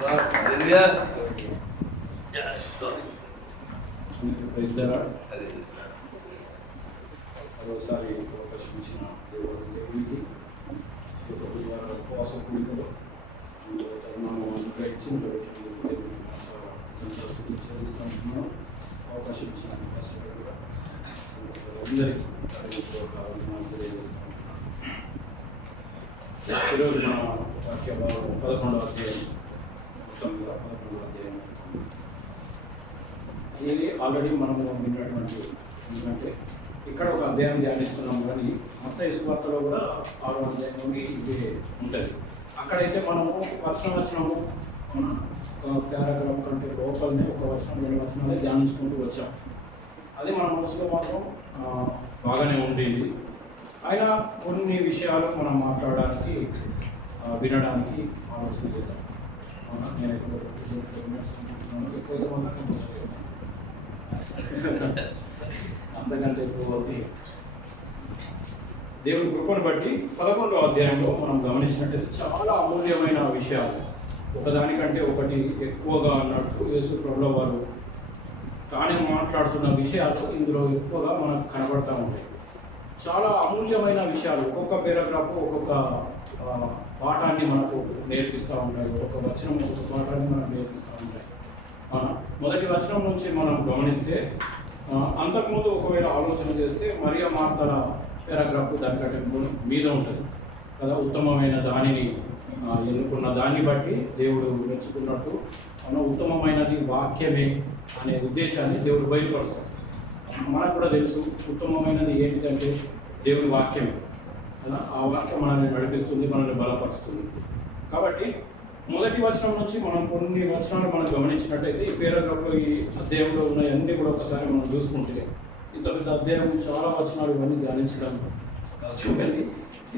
మరోసారి అవకాశం ఇచ్చిన దేవుడికి ఉపవాస కూడికలో మనం అనుగ్రహించి అవకాశం ఇచ్చిన అందరికీ ఈరోజు మన వాక్య భాగం 11వ అధ్యాయం. మొత్తంగా 11వ అధ్యాయం ఇది ఆల్రెడీ మనము విన్నటువంటి. ఎందుకంటే ఇక్కడ ఒక అధ్యాయం ధ్యానిస్తున్నాం, కానీ మత్తయి సువార్తలో కూడా 6వ అధ్యాయం ఇదే ఉంటుంది. అక్కడైతే మనము వచనము పారాగ్రాఫ్ కంటే లోపలనే ఒక వచనం 2 వచనాలే ధ్యానించుకుంటూ వచ్చాం. అది మన మనసులో మాత్రం బాగానే ఉండేది. అయినా కొన్ని విషయాలు మనం మాట్లాడడానికి వినడానికి ఆలోచన చేద్దాం. నేను అంతకంటే ఎక్కువ దేవుని కృపను బట్టి 11వ అధ్యాయంలో మనం గమనించినట్లయితే చాలా అమూల్యమైన విషయాలు, ఒకదానికంటే ఒకటి ఎక్కువగా అన్నట్టు యేసు ప్రభువు వారు తానే మాట్లాడుతున్న విషయాలు ఇందులో ఎక్కువగా మనకు కనబడతా ఉంటాయి. చాలా అమూల్యమైన విషయాలు, ఒక్కొక్క పారాగ్రాఫ్ ఒక్కొక్క పాఠాన్ని మనకు నేర్పిస్తూ ఉంటాయి, ఒక్కొక్క వచనం ఒక్కొక్క పాఠాన్ని మనకు నేర్పిస్తూ ఉంటాయి. మొదటి వచనం నుంచి మనం గమనిస్తే, అంతకుముందు ఒకవేళ ఆలోచన చేస్తే మరియా మార్తల పారాగ్రాఫ్ దానికంటే మీద ఉంటుంది కదా. ఉత్తమమైన దానిని ఎన్నుకున్న దాన్ని బట్టి దేవుడు మెచ్చుకున్నట్టు ఉత్తమమైనది వాక్యమే అనే ఉద్దేశాన్ని దేవుడు బయలుపరుస్తాడు. మనకు కూడా తెలుసు ఉత్తమమైనది ఏంటిదంటే దేవుడి వాక్యమే కదా. ఆ వాక్యం మనల్ని నడిపిస్తుంది, మనల్ని బలపరుస్తుంది. కాబట్టి మొదటి వచనం నుంచి మనం కొన్ని వచనాలు మనం గమనించినట్టయితే ఈ పారాగ్రాఫ్లో ఈ అధ్యాయంలో ఉన్నాయన్నీ కూడా ఒకసారి మనం చూసుకుంటే, ఇంత పెద్ద అధ్యాయం చాలా వచనాలు ఇవన్నీ ధ్యానించడం కష్టం. కానీ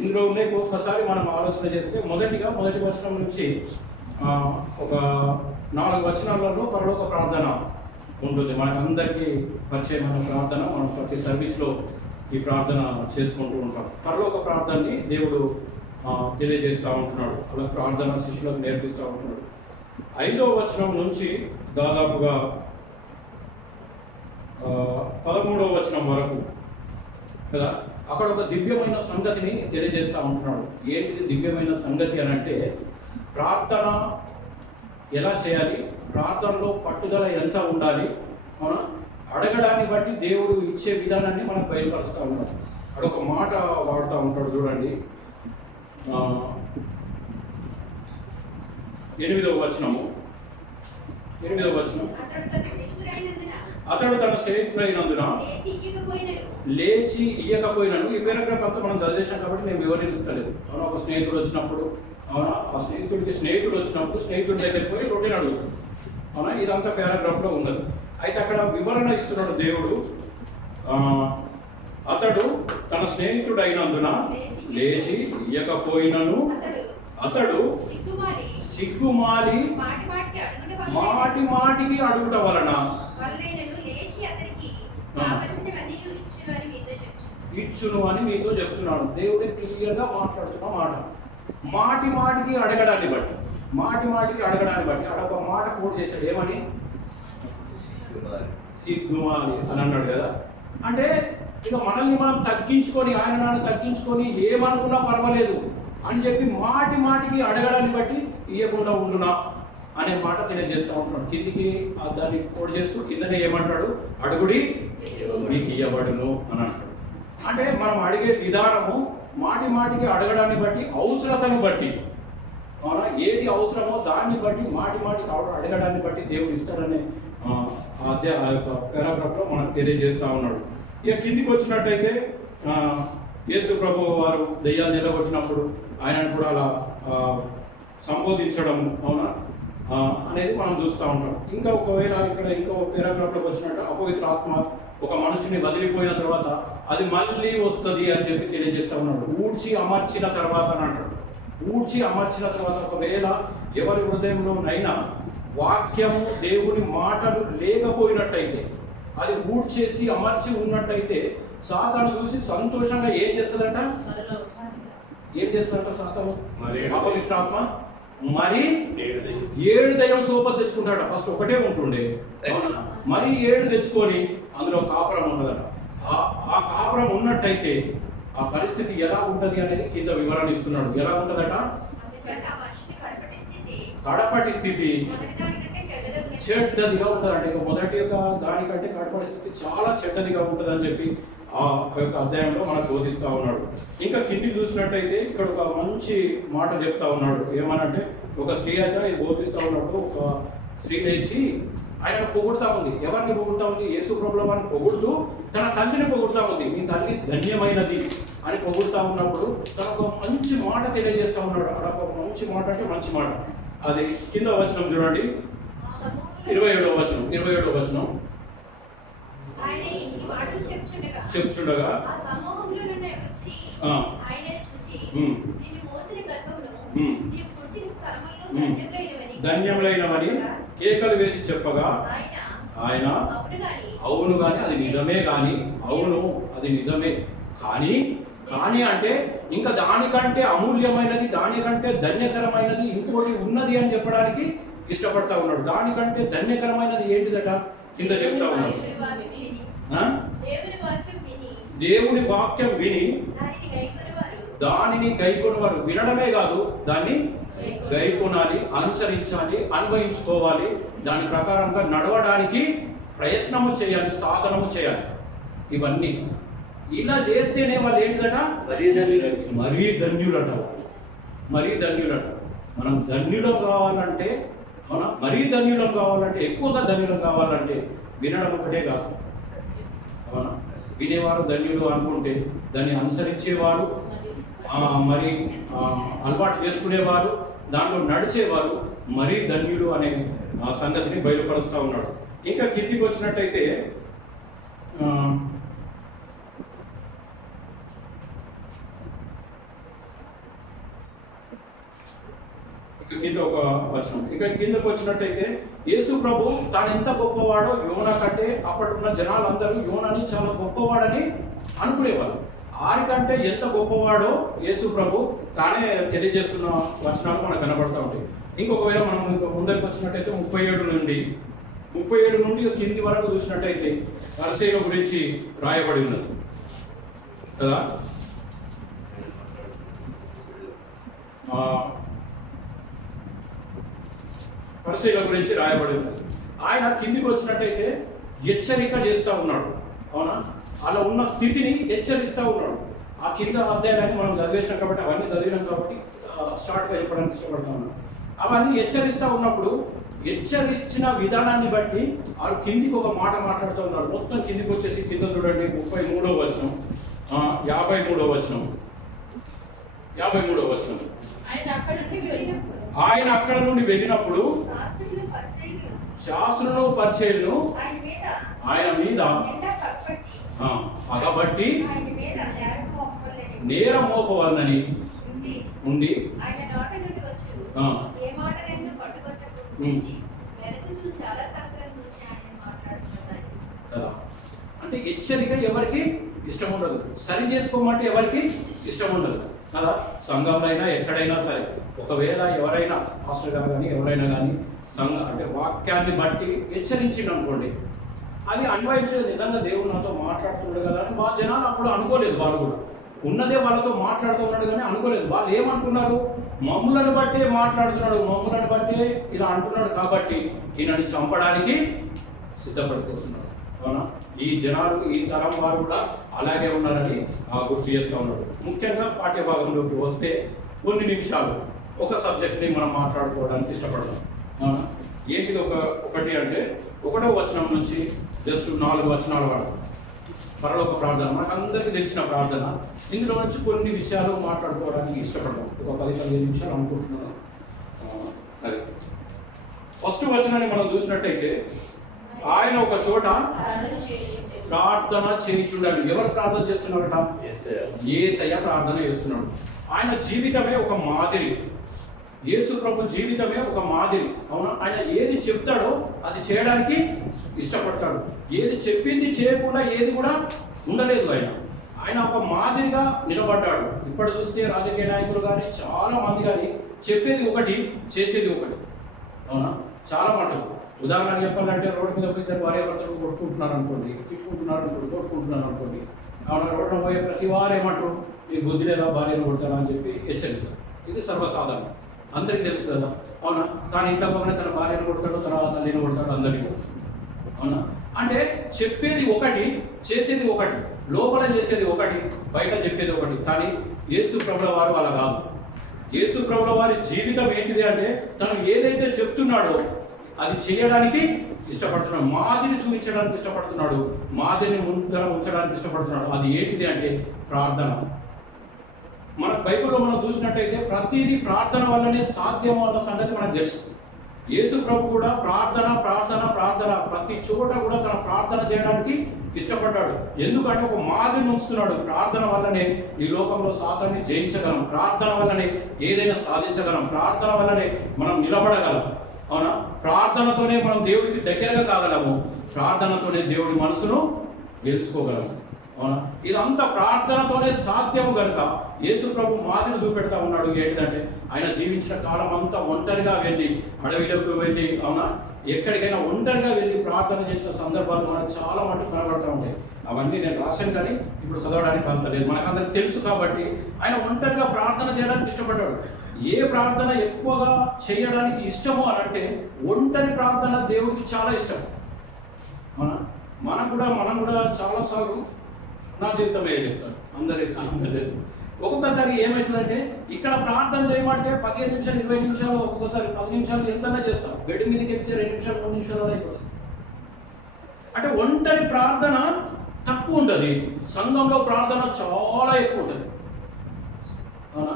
ఇందులో ఉన్నాయి ఒక్కసారి మనం ఆలోచన చేస్తే, మొదటి వచనం నుంచి ఒక 4 వచనాలలో పరలోక ప్రార్థన ఉంటుంది. మనకు అందరికీ పరిచయమైన ప్రార్థన, మనం ప్రతి సర్వీస్లో ఈ ప్రార్థన చేసుకుంటూ ఉంటాం. పరలోక ప్రార్థనని దేవుడు తెలియజేస్తూ ఉంటున్నాడు, అలా ప్రార్థన శిష్యులకు నేర్పిస్తూ ఉంటున్నాడు. 5వ వచనం నుంచి దాదాపుగా 13వ వచనం వరకు కదా, అక్కడ ఒక దివ్యమైన సంగతిని తెలియజేస్తూ ఉంటున్నాడు. ఏంటిది దివ్యమైన సంగతి అని అంటే, ప్రార్థన ఎలా చేయాలి, ప్రార్థనలో పట్టుదల ఎంత ఉండాలి, మన అడగడాన్ని బట్టి దేవుడు ఇచ్చే విధానాన్ని మనకు బయలుపరుస్తూ ఉన్నాడు. అడొక మాట వాడుతూ ఉంటాడు చూడండి. 8వ వచనం, అతడు తన స్నేహితుడైనందున లేచి ఇయ్యకపోయినను. ఈ పారాగ్రాఫ్ అంతా మనం చదివేశాం కాబట్టి నేను వివరిస్తలేదు. అవునా, ఒక స్నేహితుడు వచ్చినప్పుడు, అవునా, ఆ స్నేహితుడు వచ్చినప్పుడు స్నేహితుడి దగ్గరికి పోయి రొట్టెని అడుగుతాడు. అవునా, ఇదంతా పారాగ్రాఫ్లో ఉన్నది. అయితే అక్కడ వివరణ ఇస్తున్నాడు దేవుడు. అతడు తన స్నేహితుడైనందున లేచి ఇయ్యకపోయినను అతడు సిగ్గుమాలి మాటికి అడుగుట వలన ఇచ్చును అని మీతో చెప్తున్నాను. దేవుడే క్లియర్గా మాట్లాడుతున్న మాట. మాటికి అడగడాన్ని బట్టి అడొక మాట కోట్ చేశాడు. ఏమని? సిగ్గుమాలి అని అన్నాడు కదా. అంటే ఇక మనల్ని మనం తగ్గించుకొని, ఆయన తగ్గించుకొని ఏమనుకున్నా పర్వాలేదు అని చెప్పి మాటికి అడగడాన్ని బట్టి ఇయ్యకుండా ఉండునా అనే మాట తెలియజేస్తూ ఉంటున్నాడు. కిందికి దాన్ని కోడ్ చేస్తూ కిందనే ఏమంటాడు? అడుగుడి మీకు ఇయ్యబడును అని అంటాడు. అంటే మనం అడిగే విధానము మాటికి అడగడాన్ని బట్టి, అవసరతను బట్టి, అవునా, ఏది అవసరమో దాన్ని బట్టి మాటికి అడగడాన్ని బట్టి దేవుడు ఇస్తాడనే ఆ యొక్క పారాగ్రాఫ్లో మనకు తెలియజేస్తూ ఉన్నాడు. ఇక కిందికి వచ్చినట్టయితే యేసు ప్రభు వారు దెయ్యాలు నిలబొట్టినప్పుడు ఆయనను కూడా అలా సంబోధించడం, అవునా, అనేది మనం చూస్తూ ఉంటాం. ఇంకా ఒకవేళ ఇక్కడ ఇంకో పారాగ్రాఫ్లోకి వచ్చినట్టు అపవిత్ర ఆత్మ ఒక మనిషిని వదిలిపోయిన తర్వాత అది మళ్ళీ వస్తుంది అని చెప్పి తెలియజేస్తూ ఉన్నాడు. ఊడ్చి అమర్చిన తర్వాత అని అంటాడు. ఊడ్చి అమర్చిన తర్వాత ఒకవేళ ఎవరి హృదయంలోనైనా వాక్యము, దేవుని మాటలు లేకపోయినట్టయితే, అది ఊడ్చేసి అమర్చి ఉన్నట్టయితే, సాతాను చూసి సంతోషంగా ఏం చేస్తుందంట? సాతాను అపవిత్రాత్మ మరి 7 దయ్యం సోపతి తెచ్చుకుంటాడు. ఫస్ట్ ఒకటే ఉంటుండే, మరి 7 తెచ్చుకొని అందులో కాపురం ఉంటుందట. ఆ కాపురం ఉన్నట్టయితే ఆ పరిస్థితి ఎలా ఉంటది అనేది కింద వివరణ ఇస్తున్నాడు. ఎలా ఉంటదట? కడపటి స్థితి చెడ్డదిగా ఉంటుందంటే, ఇక మొదటి యొక్క దానికంటే కడపటి స్థితి చాలా చెడ్డదిగా ఉంటుందని చెప్పి ఆ యొక్క అధ్యాయంలో మనకు బోధిస్తూ ఉన్నాడు. ఇంకా కిందికి చూసినట్టయితే ఇక్కడ ఒక మంచి మాట చెప్తా ఉన్నాడు. ఏమనంటే, ఒక స్త్రీ అయితే ఇది బోధిస్తూ ఉన్నప్పుడు ఒక స్త్రీ లేచి ఆయన పొగుడుతూ ఉంది. ఎవరిని పొగుడుతూ ఉంది? యేసు ప్రభువుల వారిని పొగుడుతూ తన తల్లిని పొగుడుతూ ఉంది. మీ తల్లి ధన్యమైనది అని పొగుడుతూ ఉన్నప్పుడు తన ఒక మంచి మాట తెలియజేస్తూ ఉన్నాడు. అక్కడ ఒక మంచి మాట అంటే మంచి మాట. అది కింద వచనం చూడండి, 27వ వచనం. చెప్తుండగా ధన్యములైనవని కేకలు వేసి చెప్పగా ఆయన అవును గాని అది నిజమే గాని, అవును అది నిజమే కానీ అంటే ఇంకా దానికంటే అమూల్యమైనది, దానికంటే ధన్యకరమైనది ఇంకోటి ఉన్నది అని చెప్పడానికి ఇష్టపడతా ఉన్నాడు. దానికంటే ధన్యకరమైనది ఏంటిదట కింద చెప్తా ఉన్నాడు. దేవుని వాక్యం విని దానిని గైకొనవారు, వినడమే కాదు దాన్ని గైకొనాలి, అనుసరించాలి, అన్వయించుకోవాలి, దాని ప్రకారంగా నడవడానికి ప్రయత్నము చేయాలి, సాధనము చేయాలి. ఇవన్నీ ఇలా చేస్తేనే వాళ్ళు ఏంటిదట? మరీ ధన్యులట. మనం ధన్యులం కావాలంటే, ఎక్కువగా ధన్యులం కావాలంటే వినడం ఒకటే కాదు. వినేవారు ధన్యులు అనుకుంటే దాన్ని అనుసరించేవారు, మరి అలవాటు చేసుకునేవారు, దాంట్లో నడిచేవారు మరీ ధన్యులు అనే సంగతిని బయలుపరుస్తూ ఉన్నాడు. ఇంకా కిందికి వచ్చినట్టయితే కింద ఒక వచనం. ఇక కిందకు వచ్చినట్టయితే యేసు ప్రభు తాను ఎంత గొప్పవాడో యోనా కంటే అప్పటిన్న జనాలందరూ యోనాని చాలా గొప్పవాడని అనుకునేవారు. ఆరికంటే ఎంత గొప్పవాడో యేసు ప్రభు తానే తెలియజేస్తున్న వచనాలు మనకు కనబడుతూ ఉంటాయి. ఇంకొకవేళ మనం ముందరికి వచ్చినట్టయితే 37 నుండి కింది వరకు చూసినట్టయితే పరిసయ్యుల గురించి రాయబడి ఉన్నది కదా. పరిసయ్యుల గురించి రాయబడి ఉన్నది. ఆయన కిందికి వచ్చినట్టయితే హెచ్చరిక చేస్తూ ఉన్నాడు. అవునా? అలా ఉన్న స్థితిని హెచ్చరిస్తూ ఉన్నాడు. ఆ కింద అధ్యాయాన్ని మనం చదివేసినాం కాబట్టి, అవన్నీ చదివినాం కాబట్టి షార్ట్గా చెప్పడానికి ఇష్టపడతా ఉన్నాం. అవన్నీ హెచ్చరిస్తూ ఉన్నప్పుడు హెచ్చరించిన విధానాన్ని బట్టి వారు కిందికి ఒక మాట మాట్లాడుతూ ఉన్నారు. మొత్తం కిందికి వచ్చేసి కింద చూడండి 33వ వచనం, 53వ వచనం. ఆయన అక్కడ నుండి వెళ్ళినప్పుడు శాస్త్రులను పరిచయులను ఆయన మీద పగబట్టి నేరం మోపవలనని ఉండి కదా. అంటే హెచ్చరిక ఎవరికి ఇష్టం ఉండదు, సరి చేసుకోమంటే ఎవరికి ఇష్టం ఉండదు కదా. సంఘంలో అయినా ఎక్కడైనా సరే, ఒకవేళ ఎవరైనా మాస్టర్ గారు కానీ ఎవరైనా కానీ అంటే వాక్యాన్ని బట్టి హెచ్చరించిండు అనుకోండి, అది అన్వయించేది నిజంగా దేవుడు నాతో మాట్లాడుతున్నాడు కదా అని మా జనాలు అప్పుడు అనుకోలేదు. వాళ్ళు కూడా ఉన్నదే వాళ్ళతో మాట్లాడుతూ ఉన్నాడు కానీ అనుకోలేదు. వాళ్ళు ఏమనుకున్నారు? మమ్ములను బట్టే మాట్లాడుతున్నాడు, మమ్ములను బట్టే ఇలా అంటున్నాడు కాబట్టి ఈయనని చంపడానికి సిద్ధపడుతున్నాడు. అవునా? ఈ జనాలు, ఈ తరం వారు కూడా అలాగే ఉన్నారని గుర్తు చేస్తూ ఉన్నాడు. ముఖ్యంగా పాఠ్యభాగంలోకి వస్తే కొన్ని నిమిషాలు ఒక సబ్జెక్ట్ని మనం మాట్లాడుకోవడానికి ఇష్టపడతాం. ఏంటిది ఒకటి అంటే 1వ వచనం నుంచి జస్ట్ 4 వచనాల వరకు పరలోక ప్రార్థన, మనకు అందరికీ తెలిసిన ప్రార్థన. ఇందులో నుంచి కొన్ని విషయాలు మాట్లాడుకోవడానికి ఇష్టపడతాం. ఒక 10-15 నిమిషాలు అనుకుంటున్నాను. అది ఫస్ట్ వచనాన్ని మనం చూసినట్టయితే ఆయన ఒక చోట ప్రార్థన చేయించుండాలి. ఎవరు ప్రార్థన చేస్తున్నారట? యేసయ్య ప్రార్థన చేస్తున్నాడు. ఆయన జీవితమే ఒక మాదిరి. యేసు ప్రభు జీవితమే ఒక మాదిరి. అవునా? ఆయన ఏది చెప్తాడో అది చేయడానికి ఇష్టపడతాడు. ఏది చెప్పింది చేయకుండా ఏది కూడా ఉండలేదు. ఆయన ఒక మాదిరిగా నిలబడ్డాడు. ఇప్పుడు చూస్తే రాజకీయ నాయకులు కానీ చాలా మంది కానీ చెప్పేది ఒకటి చేసేది ఒకటి. అవునా? చాలా మాటలు. ఉదాహరణ చెప్పాలంటే రోడ్డు మీద పోయి ఇద్దరు భార్యాభర్తలు కొట్టుకుంటున్నారు అనుకోండి, తిట్టుకుంటున్నారు అనుకోండి, కొట్టుకుంటున్నారు అనుకోండి. అవునా? రోడ్డున పోయే ప్రతి వారు ఏమంటారు, ఈ బుద్ధి లేదా భార్యను కొడతారా అని చెప్పి హెచ్చరిస్తారు. ఇది సర్వసాధారణం, అందరికీ తెలుసు కదా. అవునా? కానీ ఇంట్లో పోగానే తన భార్యను కొడతాడు, తన తల్లిని కొడతాడు, అందరికీ కొడతాడు. అవునా? అంటే చెప్పేది ఒకటి, చేసేది ఒకటి, లోపల చేసేది ఒకటి, బయట చెప్పేది ఒకటి. కానీ యేసు ప్రభుల వారు అలా కాదు. యేసు ప్రభుల వారి జీవితం ఏంటిది అంటే తను ఏదైతే చెప్తున్నాడో అది చేయడానికి ఇష్టపడుతున్నాడు, మాదిరిని చూపించడానికి ఇష్టపడుతున్నాడు, మాదిరిని ముందర ఉంచడానికి ఇష్టపడుతున్నాడు. అది ఏంటిది అంటే ప్రార్థన. మన బైబిల్లో మనం చూసినట్టయితే ప్రతిదీ ప్రార్థన వల్లనే సాధ్యం అన్న సంగతి మనకు తెలుసు. యేసు ప్రభు కూడా ప్రార్థన ప్రార్థన ప్రార్థన ప్రతి చోట కూడా తన ప్రార్థన చేయడానికి ఇష్టపడ్డాడు. ఎందుకంటే ఒక మాదిరిని ఉంచుతున్నాడు. ప్రార్థన వల్లనే ఈ లోకంలో సాతాన్ని జయించగలం, ప్రార్థన వల్లనే ఏదైనా సాధించగలం, ప్రార్థన వల్లనే మనం నిలబడగలం. అవునా? ప్రార్థనతోనే మనం దేవుడికి దగ్గరగా కాగలము, ప్రార్థనతోనే దేవుడి మనసును గెలుచుకోగలము. అవునా? ఇదంతా ప్రార్థనతోనే సాధ్యము కనుక యేసు ప్రభు మాదిరి చూపెడతా ఉన్నాడు. ఏంటంటే ఆయన జీవించిన కాలం అంతా ఒంటరిగా వెళ్ళి, అడవిలోకి వెళ్ళి, అవునా, ఎక్కడికైనా ఒంటరిగా వెళ్ళి ప్రార్థన చేసిన సందర్భాలు మనకు చాలా మటుకు కనబడుతూ ఉంటాయి. అవన్నీ నేను రాశాను కానీ ఇప్పుడు చదవడానికి అంతలేదు, మనకందరికి తెలుసు. కాబట్టి ఆయన ఒంటరిగా ప్రార్థన చేయడానికి ఇష్టపడ్డాడు. ఏ ప్రార్థన ఎక్కువగా చేయడానికి ఇష్టము అని అంటే ఒంటరి ప్రార్థన దేవుడికి చాలా ఇష్టం. మనం కూడా చాలాసార్లు నా జీవితమే చెప్తాను, అందరూ ఒక్కొక్కసారి ఏమవుతుందంటే ఇక్కడ ప్రార్థన చేయమంటే 15 నిమిషాలు 20 నిమిషాలు, ఒక్కొక్కసారి 10 నిమిషాలు ఎంతైనా చేస్తాం. బెడ్ మీదకి ఎక్కితే 2 నిమిషాలు 3 నిమిషాలు అయిపోతుంది. అంటే ఒంటరి ప్రార్థన తక్కువ ఉంటుంది, సంఘంలో ప్రార్థన చాలా ఎక్కువ ఉంటుంది. అవునా?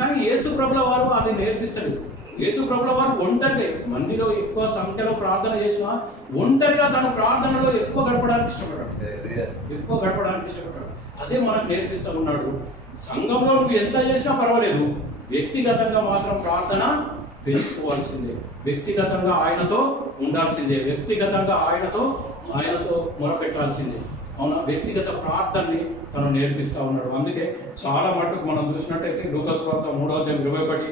కానీ యేసు ప్రభుల వారు అది నేర్పిస్తారు. యేసు ప్రభుల వారు ఒంటరిగా, మందిలో ఎక్కువ సంఖ్యలో ప్రార్థన చేసినా ఒంటరిగా తన ప్రార్థనలో ఎక్కువ గడపడానికి ఇష్టపడ్డాడు. అదే మనకు నేర్పిస్తూ ఉన్నాడు. సంఘంలో నువ్వు ఎంత చేసినా పర్వాలేదు, వ్యక్తిగతంగా మాత్రం ప్రార్థన పెంచుకోవాల్సిందే, వ్యక్తిగతంగా ఆయనతో ఉండాల్సిందే, వ్యక్తిగతంగా ఆయనతో మొరపెట్టాల్సిందే. అవునా? వ్యక్తిగత ప్రార్థనని తను నేర్పిస్తూ ఉన్నాడు. అందుకే చాలా మటుకు మనం చూసినట్టయితే లూకా సువార్త 3:21,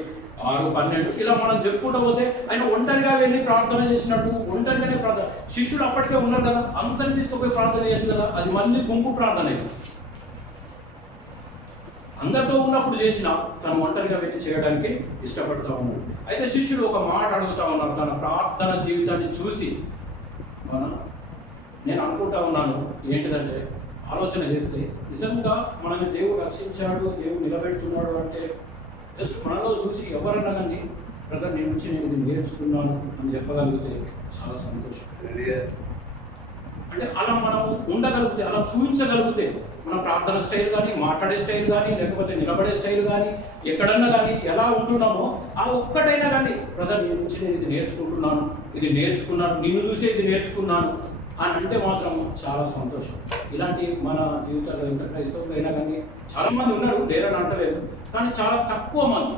6:12 ఇలా మనం చెప్పుకుంటూ పోతే ఆయన ఒంటరిగా వెళ్ళి ప్రార్థన చేసినట్టు, ఒంటరిగానే ప్రార్థన. శిష్యులు అప్పటికే ఉన్నారు కదా, అందరిని తీసుకుపోయి ప్రార్థన చేయొచ్చు కదా. అది మళ్ళీ గుంపు ప్రార్థన. అందరితో ఉన్నప్పుడు చేసిన తను ఒంటరిగా వెళ్ళి చేయడానికి ఇష్టపడుతూ ఉన్నాడు. అయితే శిష్యులు ఒక మాట అడుగుతూ ఉన్నారు తన ప్రార్థన జీవితాన్ని చూసి. అవునా? నేను అనుకుంటా ఉన్నాను ఏంటిదంటే, ఆలోచన చేస్తే నిజంగా మనల్ని దేవుడు రక్షించాడు, దేవుడు నిలబెడుతున్నాడు అంటే జస్ట్ మనలో చూసి ఎవరన్నా కానీ బ్రదర్ నేను నుంచి నేను ఇది నేర్చుకున్నాను అని చెప్పగలిగితే చాలా సంతోషం. అంటే అలా మనం ఉండగలిగితే, అలా చూపించగలిగితే, మన ప్రార్థన స్టైల్ కానీ, మాట్లాడే స్టైల్ కానీ, లేకపోతే నిలబడే స్టైల్ కానీ, ఎక్కడన్నా కానీ ఎలా ఉంటున్నామో ఆ ఒక్కటైనా కానీ బ్రదర్ నీ నుంచి నేను ఇది నేర్చుకుంటున్నాను, ఇది నేర్చుకున్నాను, నిన్ను చూసి ఇది నేర్చుకున్నాను అని అంటే మాత్రం చాలా సంతోషం. ఇలాంటి మన జీవితాల్లో ఎంత క్రైస్తవులు అయినా కానీ చాలామంది ఉన్నారు, లేరని అంటలేదు, కానీ చాలా తక్కువ మంది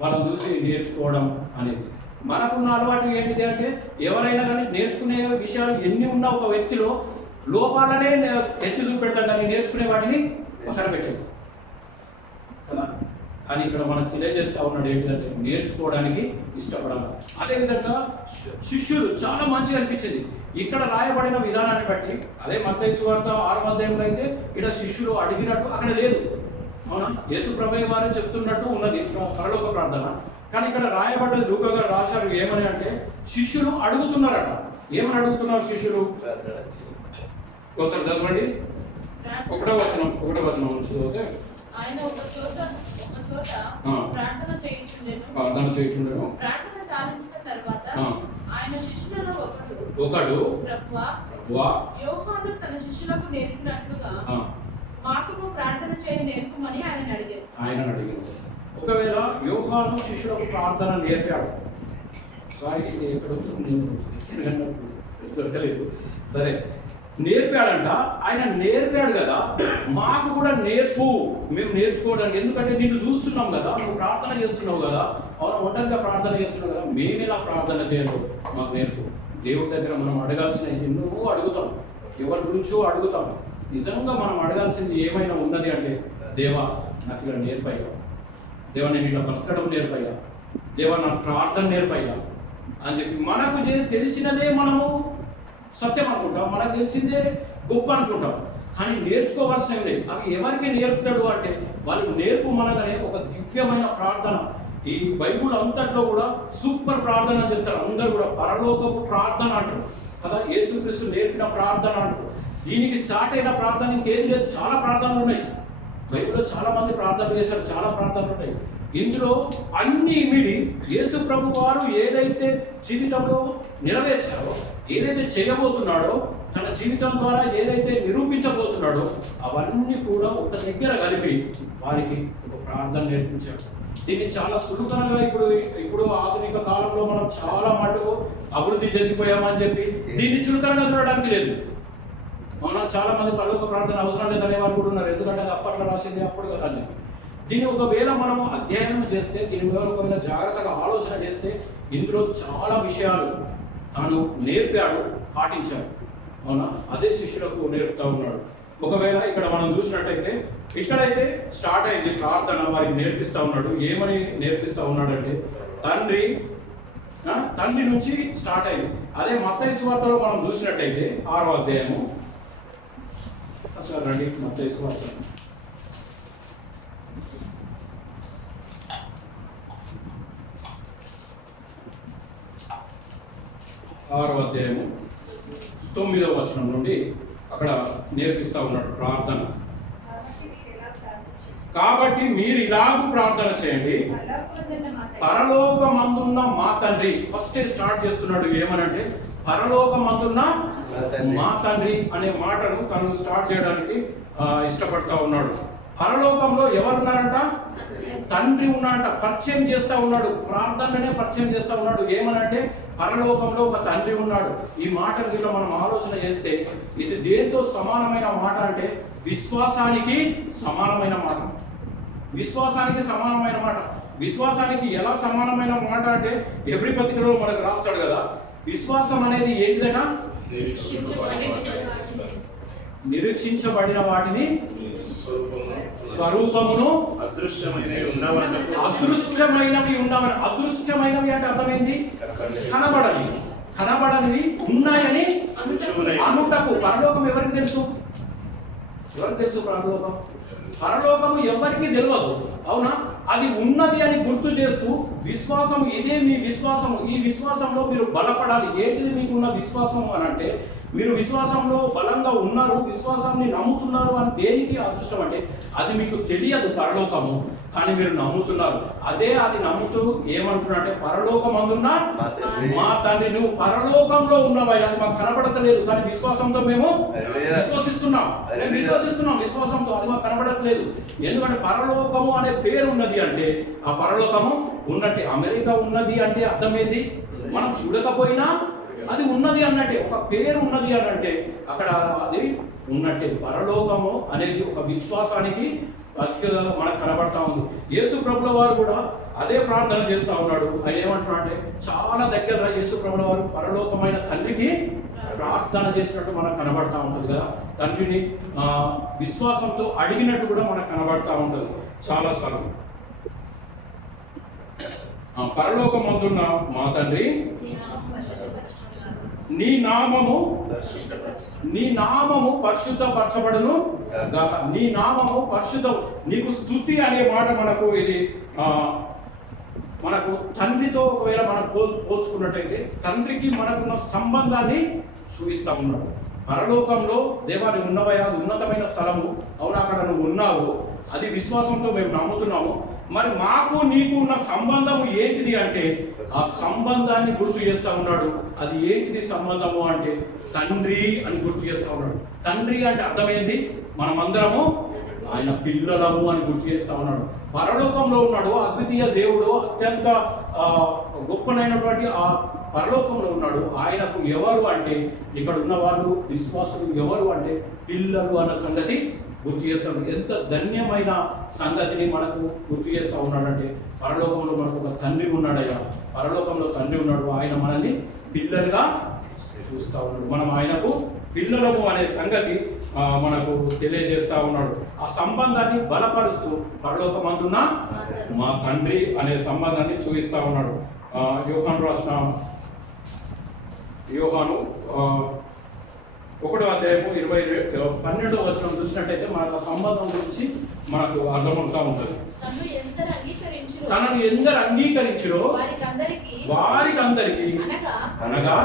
వాళ్ళని చూసి నేర్చుకోవడం అనేది. మనకున్న అలవాటు ఏంటిది అంటే ఎవరైనా కానీ నేర్చుకునే విషయాలు ఎన్ని ఉన్నా ఒక వ్యక్తిలో లోపాలనే ఎత్తి చూపెడతాం, కానీ నేర్చుకునే వాటిని పక్కన పెట్టేస్తాం కదా. కానీ ఇక్కడ మనకు తెలియజేస్తూ ఉన్నాడు ఏంటంటే నేర్చుకోవడానికి ఇష్టపడాలి. అదేవిధంగా శిష్యులు చాలా మంచిగా అనిపించింది ఇక్కడ రాయబడిన విధానాన్ని బట్టి. అదే మత్తయి సువార్త 6వ అధ్యాయంలో అయితే ఇక్కడ శిష్యులు అడిగినట్టు అక్కడ లేదు. అవునా? యేసు ప్రభువు వారే చెప్తున్నట్టు ఉన్నది పరలోక ప్రార్థన. కానీ ఇక్కడ రాయబడ్డది లూకా గారు రాశారు ఏమని అంటే శిష్యులు అడుగుతున్నారట. ఏమని అడుగుతున్నారు శిష్యులు? ఒకసారి చదవండి. ఒకటో వచనం చదివితే ఆయన ప్రార్థన చేయుచుండెను. ప్రార్థన చాలించిన తర్వాత ఆయన శిష్యులలో ఒకడు ప్రభువా, యోహాను తన శిష్యులకు నేర్పినట్లుగా మాకును ప్రార్థన చేయ నేర్పమని ఆయన అడిగారు. ఒకవేళ యోహాను శిష్యులకు ప్రార్థన నేర్పాడు, సారీ ఎక్కడ దొరకలేదు, సరే నేర్పాడంట. ఆయన నేర్పాడు కదా, మాకు కూడా నేర్పు, మేము నేర్చుకోవడానికి. ఎందుకంటే నిన్ను చూస్తున్నాం కదా, నువ్వు ప్రార్థన చేస్తున్నావు కదా, అవును ఒంటరిగా ప్రార్థన చేస్తున్నావు కదా, మేము ఇలా ప్రార్థన చేయరు, మాకు నేర్పు. దేవుడి దగ్గర మనం అడగాల్సిన ఎన్నో అడుగుతాం, ఎవరి గురించో అడుగుతాం. నిజంగా మనం అడగాల్సింది ఏమైనా ఉన్నది అంటే దేవా నాకు ఇలా నేర్పయ్యా, దేవా నేను ఇలా బతకడం నేర్పయ్యా, దేవా నాకు ప్రార్థన నేర్పయ్యా అని చెప్పి మనకు తెలిసినదే మనము సత్యం అనుకుంటాం, మనకు తెలిసిందే గొప్ప అనుకుంటాం. కానీ నేర్చుకోవాల్సినవి లేదు. అవి ఎవరికి నేర్పుతాడు అంటే వాళ్ళకి నేర్పు మనగానే ఒక దివ్యమైన ప్రార్థన. ఈ బైబుల్ అంతట్లో కూడా సూపర్ ప్రార్థన అని చెప్తారు అందరూ కూడా. పరలోకపు ప్రార్థన అంటారు కదా, యేసుక్రీస్తు నేర్పిన ప్రార్థన అంటారు. దీనికి స్టార్ట్ అయిన ప్రార్థన ఇంకేది లేదు. చాలా ప్రార్థనలు ఉన్నాయి బైబిల్లో, చాలా మంది ప్రార్థన చేశారు, చాలా ప్రార్థనలు ఉన్నాయి. ఇందులో అన్ని ఇమిడి యేసు ప్రభు వారు ఏదైతే జీవితంలో నెరవేర్చారో, ఏదైతే చేయబోతున్నాడో, తన జీవితం ద్వారా ఏదైతే నిరూపించబోతున్నాడో అవన్నీ కూడా ఒక దగ్గర కలిపి వారికి ఒక ప్రార్థన నేర్పించాడు. దీన్ని చాలా సులువుగా ఇప్పుడు ఆధునిక కాలంలో మనం చాలా మటుకు అభివృద్ధి చెందిపోయామని చెప్పి దీన్ని చులకనగా చూడడానికి లేదు. అవునా, చాలా మంది పరలోక ప్రార్థన అవసరం లేదనే వారు కూడా ఉన్నారు. ఎందుకంటే అది అప్పట్లో రాసింది అప్పుడు కదా అని చెప్పి. దీన్ని ఒకవేళ మనం అధ్యయనం చేస్తే, దీని మీద ఒకవేళ జాగ్రత్తగా ఆలోచన చేస్తే ఇందులో చాలా విషయాలు తాను నేర్పాడు, పాటించాడు. అవునా, అదే శిష్యులకు నేర్పుతా ఉన్నాడు. ఒకవేళ ఇక్కడ మనం చూసినట్టయితే ఇక్కడైతే స్టార్ట్ అయింది ప్రార్థన, వారికి నేర్పిస్తూ ఉన్నాడు. ఏమని నేర్పిస్తూ ఉన్నాడంటే తండ్రి నుంచి స్టార్ట్ అయింది. అదే మత్తయి సువార్తలో మనం చూసినట్టయితే 6వ అధ్యాయము, అసలు రండి మత్తయి సువార్త 6వ అధ్యాయము 9వ వచనం నుండి అక్కడ నేర్పిస్తూ ఉన్నాడు ప్రార్థన. కాబట్టి మీరు ఇలాగూ ప్రార్థన చేయండి, పరలోకమందున్న మా తండ్రి. ఫస్ట్ స్టార్ట్ చేస్తున్నాడు ఏమనంటే పరలోకమందున్న మా తండ్రి అనే మాటను తను స్టార్ట్ చేయడానికి ఇష్టపడతా ఉన్నాడు. పరలోకంలో ఎవరున్నారంట? తండ్రి ఉన్నాడంట. పరిచయం చేస్తూ ఉన్నాడు, ప్రార్థననే పరిచయం చేస్తూ ఉన్నాడు. ఏమనంటే పరలోకంలో ఒక తండ్రి ఉన్నాడు. ఈ మాట దీంట్లో మనం ఆలోచన చేస్తే ఇది దేంతో సమానమైన మాట అంటే విశ్వాసానికి సమానమైన మాట. విశ్వాసానికి సమానమైన మాట. విశ్వాసానికి ఎలా సమానమైన మాట అంటే ఎవ్రీ పత్రికలో మనకు రాస్తాడు కదా, విశ్వాసం అనేది ఏంటిదట? నిరీక్షించబడిన వాటిని స్వరూపమును అదృశ్యమైనవి ఉండవని. అదృశ్యమైనవి అంటే అర్థమైంది కనబడనివి ఉన్నాయని అనుటకు. పరలోకం ఎవరికి తెలుసు? ఎవరికి తెలుసు పరలోకం? పరలోకము ఎవరికి తెలియదు. అవునా, అది ఉన్నది అని గుర్తు చేస్తూ విశ్వాసం, ఇదే మీ విశ్వాసము, ఈ విశ్వాసంలో మీరు బలపడాలి. ఏంటిది మీకున్న విశ్వాసము అని అంటే మీరు విశ్వాసంలో బలంగా ఉన్నారు, విశ్వాసాన్ని నమ్ముతున్నారు అని. దేనికి అదృష్టం అంటే అది మీకు తెలియదు పరలోకము, కానీ మీరు నమ్ముతున్నారు. అదే అది నమ్ముతూ ఏమంటున్నారంటే పరలోకమందున్న మా తండ్రి. నువ్వు పరలోకంలో ఉన్నవా, అది మాకు కనబడతలేదు, కానీ విశ్వాసంతో మేము విశ్వసిస్తున్నాం. విశ్వాసంతో అది మాకు కనబడట్లేదు. ఎందుకంటే పరలోకము అనే పేరు ఉన్నది అంటే ఆ పరలోకము ఉన్నట్టే. అమెరికా ఉన్నది అంటే అర్థం ఏంది? మనం చూడకపోయినా అది ఉన్నది అన్నట్టే. ఒక పేరు ఉన్నది అని అంటే అక్కడ అది ఉన్నట్టే. పరలోకము అనేది ఒక విశ్వాసానికి అతిగా మనకు కనబడతా ఉంది. యేసు ప్రభుల వారు కూడా అదే ప్రార్థన చేస్తూ ఉన్నాడు. ఆయన ఏమంటున్నాడు అంటే చాలా దగ్గర యేసు ప్రభుల వారు పరలోకమైన తండ్రికి ప్రార్థన చేసినట్టు మనకు కనబడతా ఉంటుంది కదా. తండ్రిని విశ్వాసంతో అడిగినట్టు కూడా మనకు కనబడతా ఉంటుంది చాలాసార్లు. పరలోకమందున్న మా తండ్రి, నీ నామము పరిశుద్ధపరచబడును గాక. నీ నామము పరిశుద్ధ. నీకు స్తుతి అనే మాట మనకు ఇది మనకు తండ్రితో ఒకవేళ మనం పోల్చుకున్నట్టయితే తండ్రికి మనకున్న సంబంధాన్ని చూపిస్తా ఉన్నాడు. పరలోకంలో దేవా నువ్వు ఉన్నవయ్యా, అది ఉన్నతమైన స్థలము. అవును, అక్కడ నువ్వు ఉన్నావు, అది విశ్వాసంతో మేము నమ్ముతున్నాము. మరి మాకు నీకు ఉన్న సంబంధము ఏంటిది అంటే ఆ సంబంధాన్ని గుర్తు చేస్తూ ఉన్నాడు. అది ఏంటిది సంబంధము అంటే తండ్రి అని గుర్తు చేస్తూ ఉన్నాడు. తండ్రి అంటే అర్థమైంది మనమందరము ఆయన పిల్లలము అని గుర్తు చేస్తూ ఉన్నాడు. పరలోకంలో ఉన్నాడు అద్వితీయ దేవుడు, అత్యంత గొప్పనైనటువంటి ఆ పరలోకంలో ఉన్నాడు. ఆయనకు ఎవరు అంటే ఇక్కడ ఉన్న వాళ్ళు విశ్వాసులు ఎవరు అంటే పిల్లలు అన్న సంగతి గుర్తు చేస్తాడు. ఎంత ధన్యమైన సంగతిని మనకు గుర్తు చేస్తూ ఉన్నాడంటే పరలోకంలో మనకు ఒక తండ్రి ఉన్నాడయ్యా, పరలోకంలో తండ్రి ఉన్నాడు, ఆయన మనల్ని పిల్లలుగా చూస్తూ ఉన్నాడు. మనం ఆయనకు పిల్లలము అనే సంగతి మనకు తెలియజేస్తా ఉన్నాడు. ఆ సంబంధాన్ని బలపరుస్తూ పరలోకమందున్న మా తండ్రి అనే సంబంధాన్ని చూపిస్తా ఉన్నాడు. యోహాను 1వ అధ్యాయము 12వ వచనం చూసినట్టయితే మనకు సంబంధం గురించి మనకు అర్థమవుతా ఉంటుంది. తనను ఎందరు అంగీకరించిరో వారికందరికి అనగా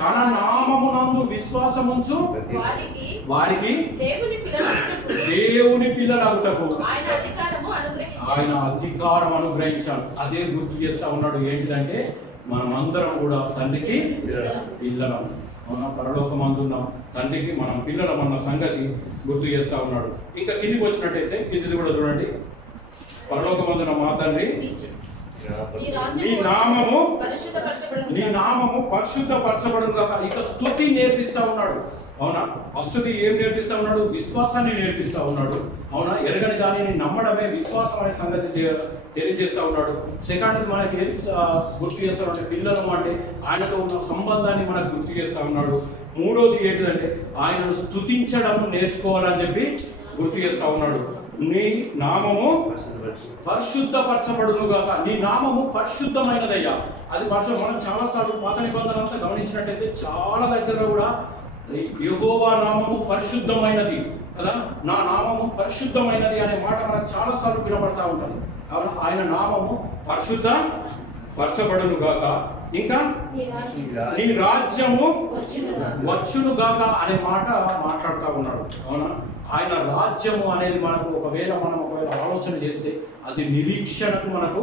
తన నామమునందు విశ్వాసముంచు వారికి దేవుని పిల్లలగుటకు ఆయన అధికారం అనుగ్రహించాడు. అదే గుర్తు చేస్తా ఉన్నాడు. ఏంటిదంటే మనమందరం కూడా తండ్రికి పిల్లలం. మన పరలోకమందున్న తండ్రికి మనం పిల్లలం అన్న సంగతి గుర్తు చేస్తా ఉన్నాడు. ఇంకా కిందికి వచ్చినట్టయితే కిందిది కూడా చూడండి. పరలోకమందున మా తండ్రి నీ నామము పరిశుద్ధపరచబడును గాక. ఇక స్తుతి నేర్పిస్తా ఉన్నాడు. అవునా, ఫస్ట్ ఏం నేర్పిస్తా ఉన్నాడు? విశ్వాసాన్ని నేర్పిస్తా ఉన్నాడు. అవునా, ఎరగని దానిని నమ్మడమే విశ్వాసం అనే సంగతి తెలియజేస్తా ఉన్నాడు. సెకండ్ మనకి ఏం గుర్తు చేస్తా ఉన్నాడు? పిల్లలు అంటే ఆయనతో ఉన్న సంబంధాన్ని మనకు గుర్తు చేస్తా ఉన్నాడు. మూడోది ఏంటంటే ఆయనను స్తుతించడం నేర్చుకోవాలని చెప్పి గుర్తు చేస్తా ఉన్నాడు. నీ నామము పరిశుద్ధపరచబడును గాక. నీ నామము పరిశుద్ధమైనదయ్యా. అది మనం చాలాసార్లు పాత నిబంధన అంతా గమనించినట్టయితే చాలా దగ్గర కూడా యెహోవా నామము పరిశుద్ధమైనది కదా, నా నామము పరిశుద్ధమైనది అనే మాట మనకు చాలాసార్లు వినపడతా ఉంటుంది. అవునా, ఆయన నామము పరిశుద్ధపరచబడును గాక. ఇంకా నీ రాజ్యము వచ్చును గాక అనే మాట మాట్లాడుతూ ఉన్నాడు. అవునా, ఆయన రాజ్యము అనేది మనకు ఒకవేళ ఆలోచన చేస్తే అది నిరీక్షణకు మనకు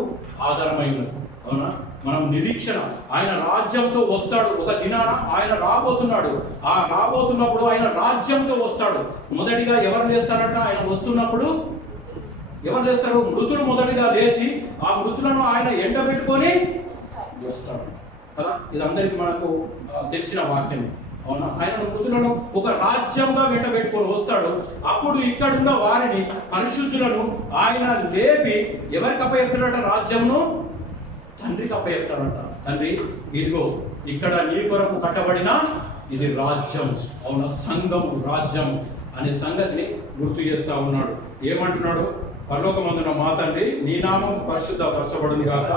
ఆధారమై ఉన్నది. అవునా, మనం నిరీక్షణ ఆయన రాజ్యంతో వస్తాడు. ఒక దినాన ఆయన రాబోతున్నాడు. ఆ రాబోతున్నప్పుడు ఆయన రాజ్యంతో వస్తాడు. మొదటిగా ఎవరు లేస్తారంట? ఆయన వస్తున్నప్పుడు ఎవరు లేస్తారు? మృతులు మొదటిగా లేచి ఆ మృతులను ఆయన ఎండబెట్టుకొని వస్తాడు కదా. ఇది అందరికీ మనకు తెలిసిన వాక్యం. అవునా, ఆయన మృతులను ఒక రాజ్యంగా వెంటబెట్టుకొని వస్తాడు. అప్పుడు ఇక్కడున్న వారిని పరిశుద్ధులను ఆయన లేపి ఎవరికి అప్పచెప్తాడట? రాజ్యంను తండ్రికి అప్పచెప్తాడట. తండ్రి, ఇదిగో ఇక్కడ నీ కొరకు కట్టబడిన ఇది రాజ్యం. అవునా, సంఘం రాజ్యం అనే సంగతిని గుర్తు చేస్తా ఉన్నాడు. ఏమంటున్నాడు? పరలోకమందున మా తండ్రి నీ నామం పరిశుద్ధపరచబడును గాక,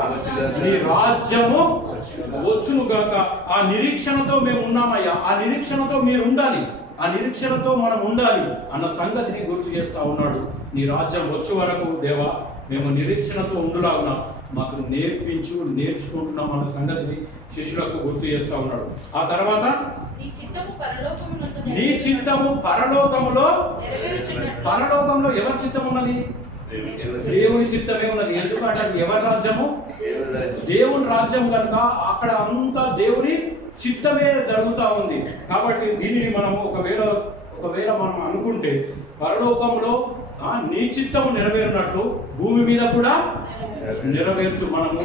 నీ రాజ్యము వచ్చును గాక. ఆ నిరీక్షణతో మేము ఉన్నామయ్యా. ఆ నిరీక్షణతో మీరు ఉండాలి. ఆ నిరీక్షణతో మనం ఉండాలి అన్న సంగతిని గుర్తు చేస్తా ఉన్నాడు. నీ రాజ్యం వచ్చే వరకు దేవా మేము నిరీక్షణతో ఉండులాగున మాకు నేర్చుకుంటున్నాం అన్న సంగతిని శిష్యులకు గుర్తు చేస్తా ఉన్నాడు. ఆ తర్వాత నీ చిత్తము పరలోకములో ఎవరి చిత్తం ఉన్నది? దేవుని చిత్తమే ఉన్నది. ఎందుకంటే ఎవరి రాజ్యము? దేవుని రాజ్యం కనుక అక్కడ అంతా దేవుని చిత్తమే జరుగుతూ ఉంది. కాబట్టి దీనిని మనము ఒకవేళ మనం అనుకుంటే పరలోకంలో నీ చిత్తము నెరవేరినట్లు భూమి మీద కూడా నెరవేర్చు. మనము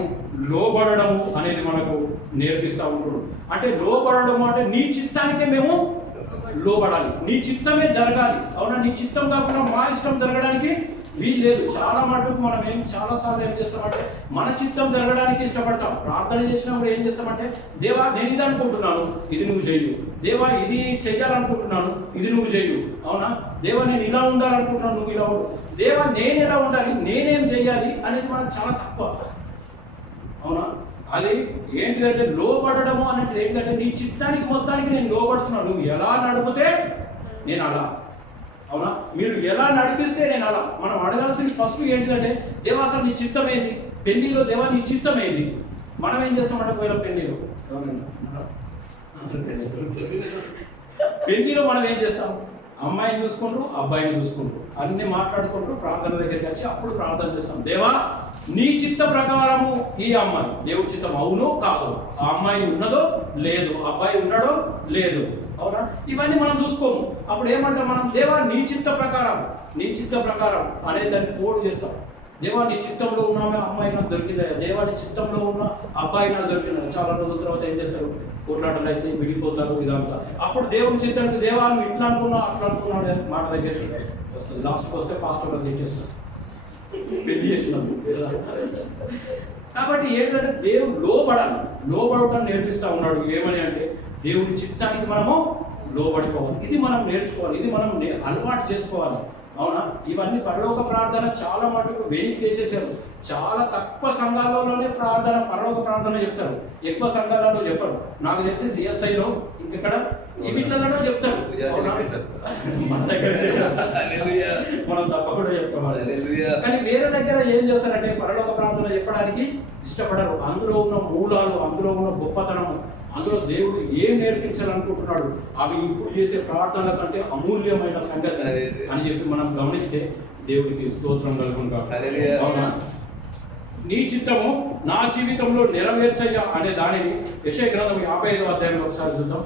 లోబడము అనేది మనకు నేర్పిస్తూ ఉంటున్నాడు. అంటే లోబడము అంటే నీ చిత్తానికే మేము లోబడాలి. నీ చిత్తమే జరగాలి. అవునా, నీ చిత్తం కాకుండా మా ఇష్టం జరగడానికి వీలు లేదు. చాలా మటుకు మనం చాలాసార్లు ఏం చేస్తామంటే మన చిత్తం జరగడానికి ఇష్టపడతాం. ప్రార్థన చేసినప్పుడు ఏం చేస్తామంటే దేవా నేను ఇది అనుకుంటున్నాను, ఇది నువ్వు చేయు. దేవా ఇది చెయ్యాలనుకుంటున్నాను, ఇది నువ్వు చేయు. అవునా, దేవా నేను ఇలా ఉండాలనుకుంటున్నాను, నువ్వు ఇలా ఉండు. దేవా నేను ఎలా ఉండాలి, నేనేం చేయాలి అనేది మనకు చాలా తక్కువ. అవునా, అది ఏంటిదంటే లోబడము అనేది ఏంటంటే నీ చిత్తానికి మొత్తానికి నేను లోబడుతున్నాను. నువ్వు ఎలా నడిపితే నేను అలా. అవునా, మీరు ఎలా నడిపిస్తే నేను అలా. మనం అడగాల్సింది ఫస్ట్ ఏంటిదంటే దేవా అసలు నీ చిత్తం ఏంటి? పెళ్లిలో దేవా నీ చిత్తం ఏంటి? మనం ఏం చేస్తామంటే పోయిన పెళ్లిలో మనం ఏం చేస్తాం? అమ్మాయిని చూసుకుంటారు, అబ్బాయిని చూసుకుంటారు, అన్ని మాట్లాడుకుంటారు, ప్రార్థన దగ్గరికి వచ్చి అప్పుడు ప్రార్థన చేస్తాం. దేవా నీ చిత్త ప్రకారము ఈ అమ్మాయి దేవుడి చిత్తం అవునో కాదు, ఆ అమ్మాయి ఉన్నదో లేదు, అబ్బాయి ఉన్నాడో లేదు. అవునా, ఇవన్నీ మనం చూసుకోము. అప్పుడు ఏమంటాం మనం? దేవా నీ చిత్త ప్రకారం అనే దాన్ని కోడ్ చేస్తాం. దేవా నీ చిత్తంలో ఉన్న అమ్మాయి నాకు దొరికిందా? దేవా నీ చిత్తంలో ఉన్న అబ్బాయి నాకు దొరికిందా? చాలా రోజుల తర్వాత ఏం చేస్తారు? కొట్లాటలు అయితే విడిపోతారు ఇదంతా. అప్పుడు దేవుని చిత్తానికి దేవా నువ్వు ఇట్లా అనుకున్నావు అట్లా అనుకున్నావు మాట దగ్గర వస్తుంది. లాస్ట్కి వస్తే పాస్టర్ గారు తెచ్చేస్తారు పెళ్లి చేసినప్పుడు. కాబట్టి ఏంటంటే దేవుడు లోబడటం నేర్పిస్తూ ఉన్నాడు. ఏమని అంటే దేవుడి చిత్తానికి మనము లోబడిపోవాలి. ఇది మనం నేర్చుకోవాలి, ఇది మనం అలవాటు చేసుకోవాలి. అవునా? ఇవన్నీ పరలోక ప్రార్థన చాలా మటుకు వెయిట్ చేసేసారు. చాలా తక్కువ సంఘాలలోనే పరలోక ప్రార్థన చెప్తారు, ఎక్కువ సంఘాలలో చెప్పరు. నాకు తెలిసి సిఎస్ఐలో ఇంకెక్కడ వీటిలలో చెప్తారు. మన దగ్గర మనం తప్పకుండా చెప్తాం. కానీ వేరే దగ్గర ఏం చేస్తారంటే పరలోక ప్రార్థన చెప్పడానికి ఇష్టపడరు. అందులో ఉన్న మూలాలు, అందులో ఉన్న గొప్పతనం, అందులో దేవుడు ఏం నేర్పించాలనుకుంటున్నాడు, అవి ఇప్పుడు చేసే ప్రార్థనల కంటే అమూల్యమైన సంగతి అని చెప్పి మనం గమనిస్తే దేవుడికి స్తోత్రం కలుగును. నీ చిత్తము నా జీవితంలో నెరవేర్చయ్యా అనే దానిని యెషయా గ్రంథం 55వ అధ్యాయంలో ఒకసారి చూద్దాం.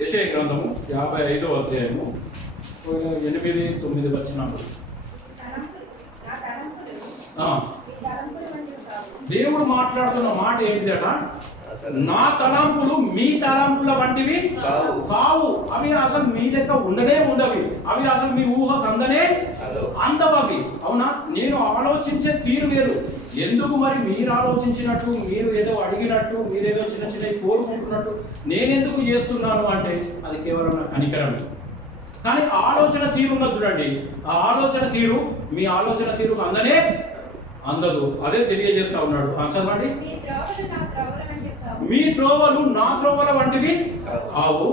యెషయా గ్రంథము 55వ అధ్యాయము 8-9 వచనాలు. దేవుడు మాట్లాడుతున్న మాట ఏంటిదట? నా తలంపులు మీ తలంపుల వంటివి కావు. అవి అసలు మీ లెక్క ఉండనే ఉండవి. అవి అసలు మీ ఊహకు అందవవి. అవునా? నేను ఆలోచించే తీరు వేరు. ఎందుకు మరి మీరు ఆలోచించినట్టు, మీరు ఏదో అడిగినట్టు, మీరేదో చిన్న చిన్నవి కోరుకుంటున్నట్టు నేనెందుకు చేస్తున్నాను అంటే అది కేవలం నా కనికరమే. కానీ ఆలోచన తీరు ఉన్నది చూడండి, ఆ ఆలోచన తీరు మీ ఆలోచన తీరుకు అందదు. అదే తెలియజేస్తా ఉన్నాడు. చదవండి. మీ త్రోవలు నా త్రోవల వంటివి కావు,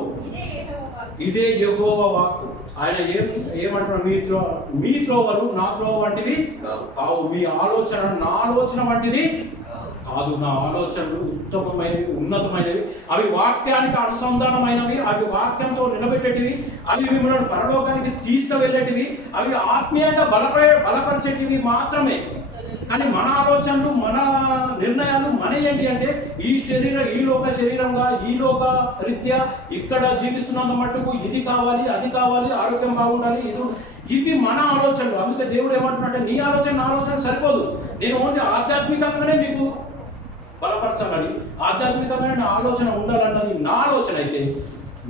ఇదే యెహోవా వాక్కు. ఆయన ఏమంటున్నాడు? మీ త్రోవలు నా త్రోవ వంటివి కావు. మీ ఆలోచన నా ఆలోచన వంటిది కాదు. నా ఆలోచనలు ఉత్తమమైనవి, ఉన్నతమైనవి. అవి వాక్యానికి అనుసంధానమైనవి, అవి వాక్యంతో నిలబెట్టేటివి, అవి మిమ్మల్ని పరలోకానికి తీసుకువెళ్ళేటివి, అవి ఆత్మీయంగా బలపరిచేటివి మాత్రమే. కానీ మన ఆలోచనలు, మన నిర్ణయాలు మన ఏంటి అంటే ఈ లోక శరీరంగా, ఈ లోక రీత్యా ఇక్కడ జీవిస్తున్నంత మట్టుకు ఇది కావాలి, అది కావాలి, ఆరోగ్యం బాగుండాలి, ఇవి మన ఆలోచనలు. అందుకే దేవుడు ఏమంటున్నాడంటే నీ ఆలోచన నా ఆలోచన సరిపోదు. నేను ఓన్లీ ఆధ్యాత్మికంగానే మీకు బలపరచాలని, ఆధ్యాత్మికంగా నా ఆలోచన ఉండాలన్నది నా ఆలోచన. అయితే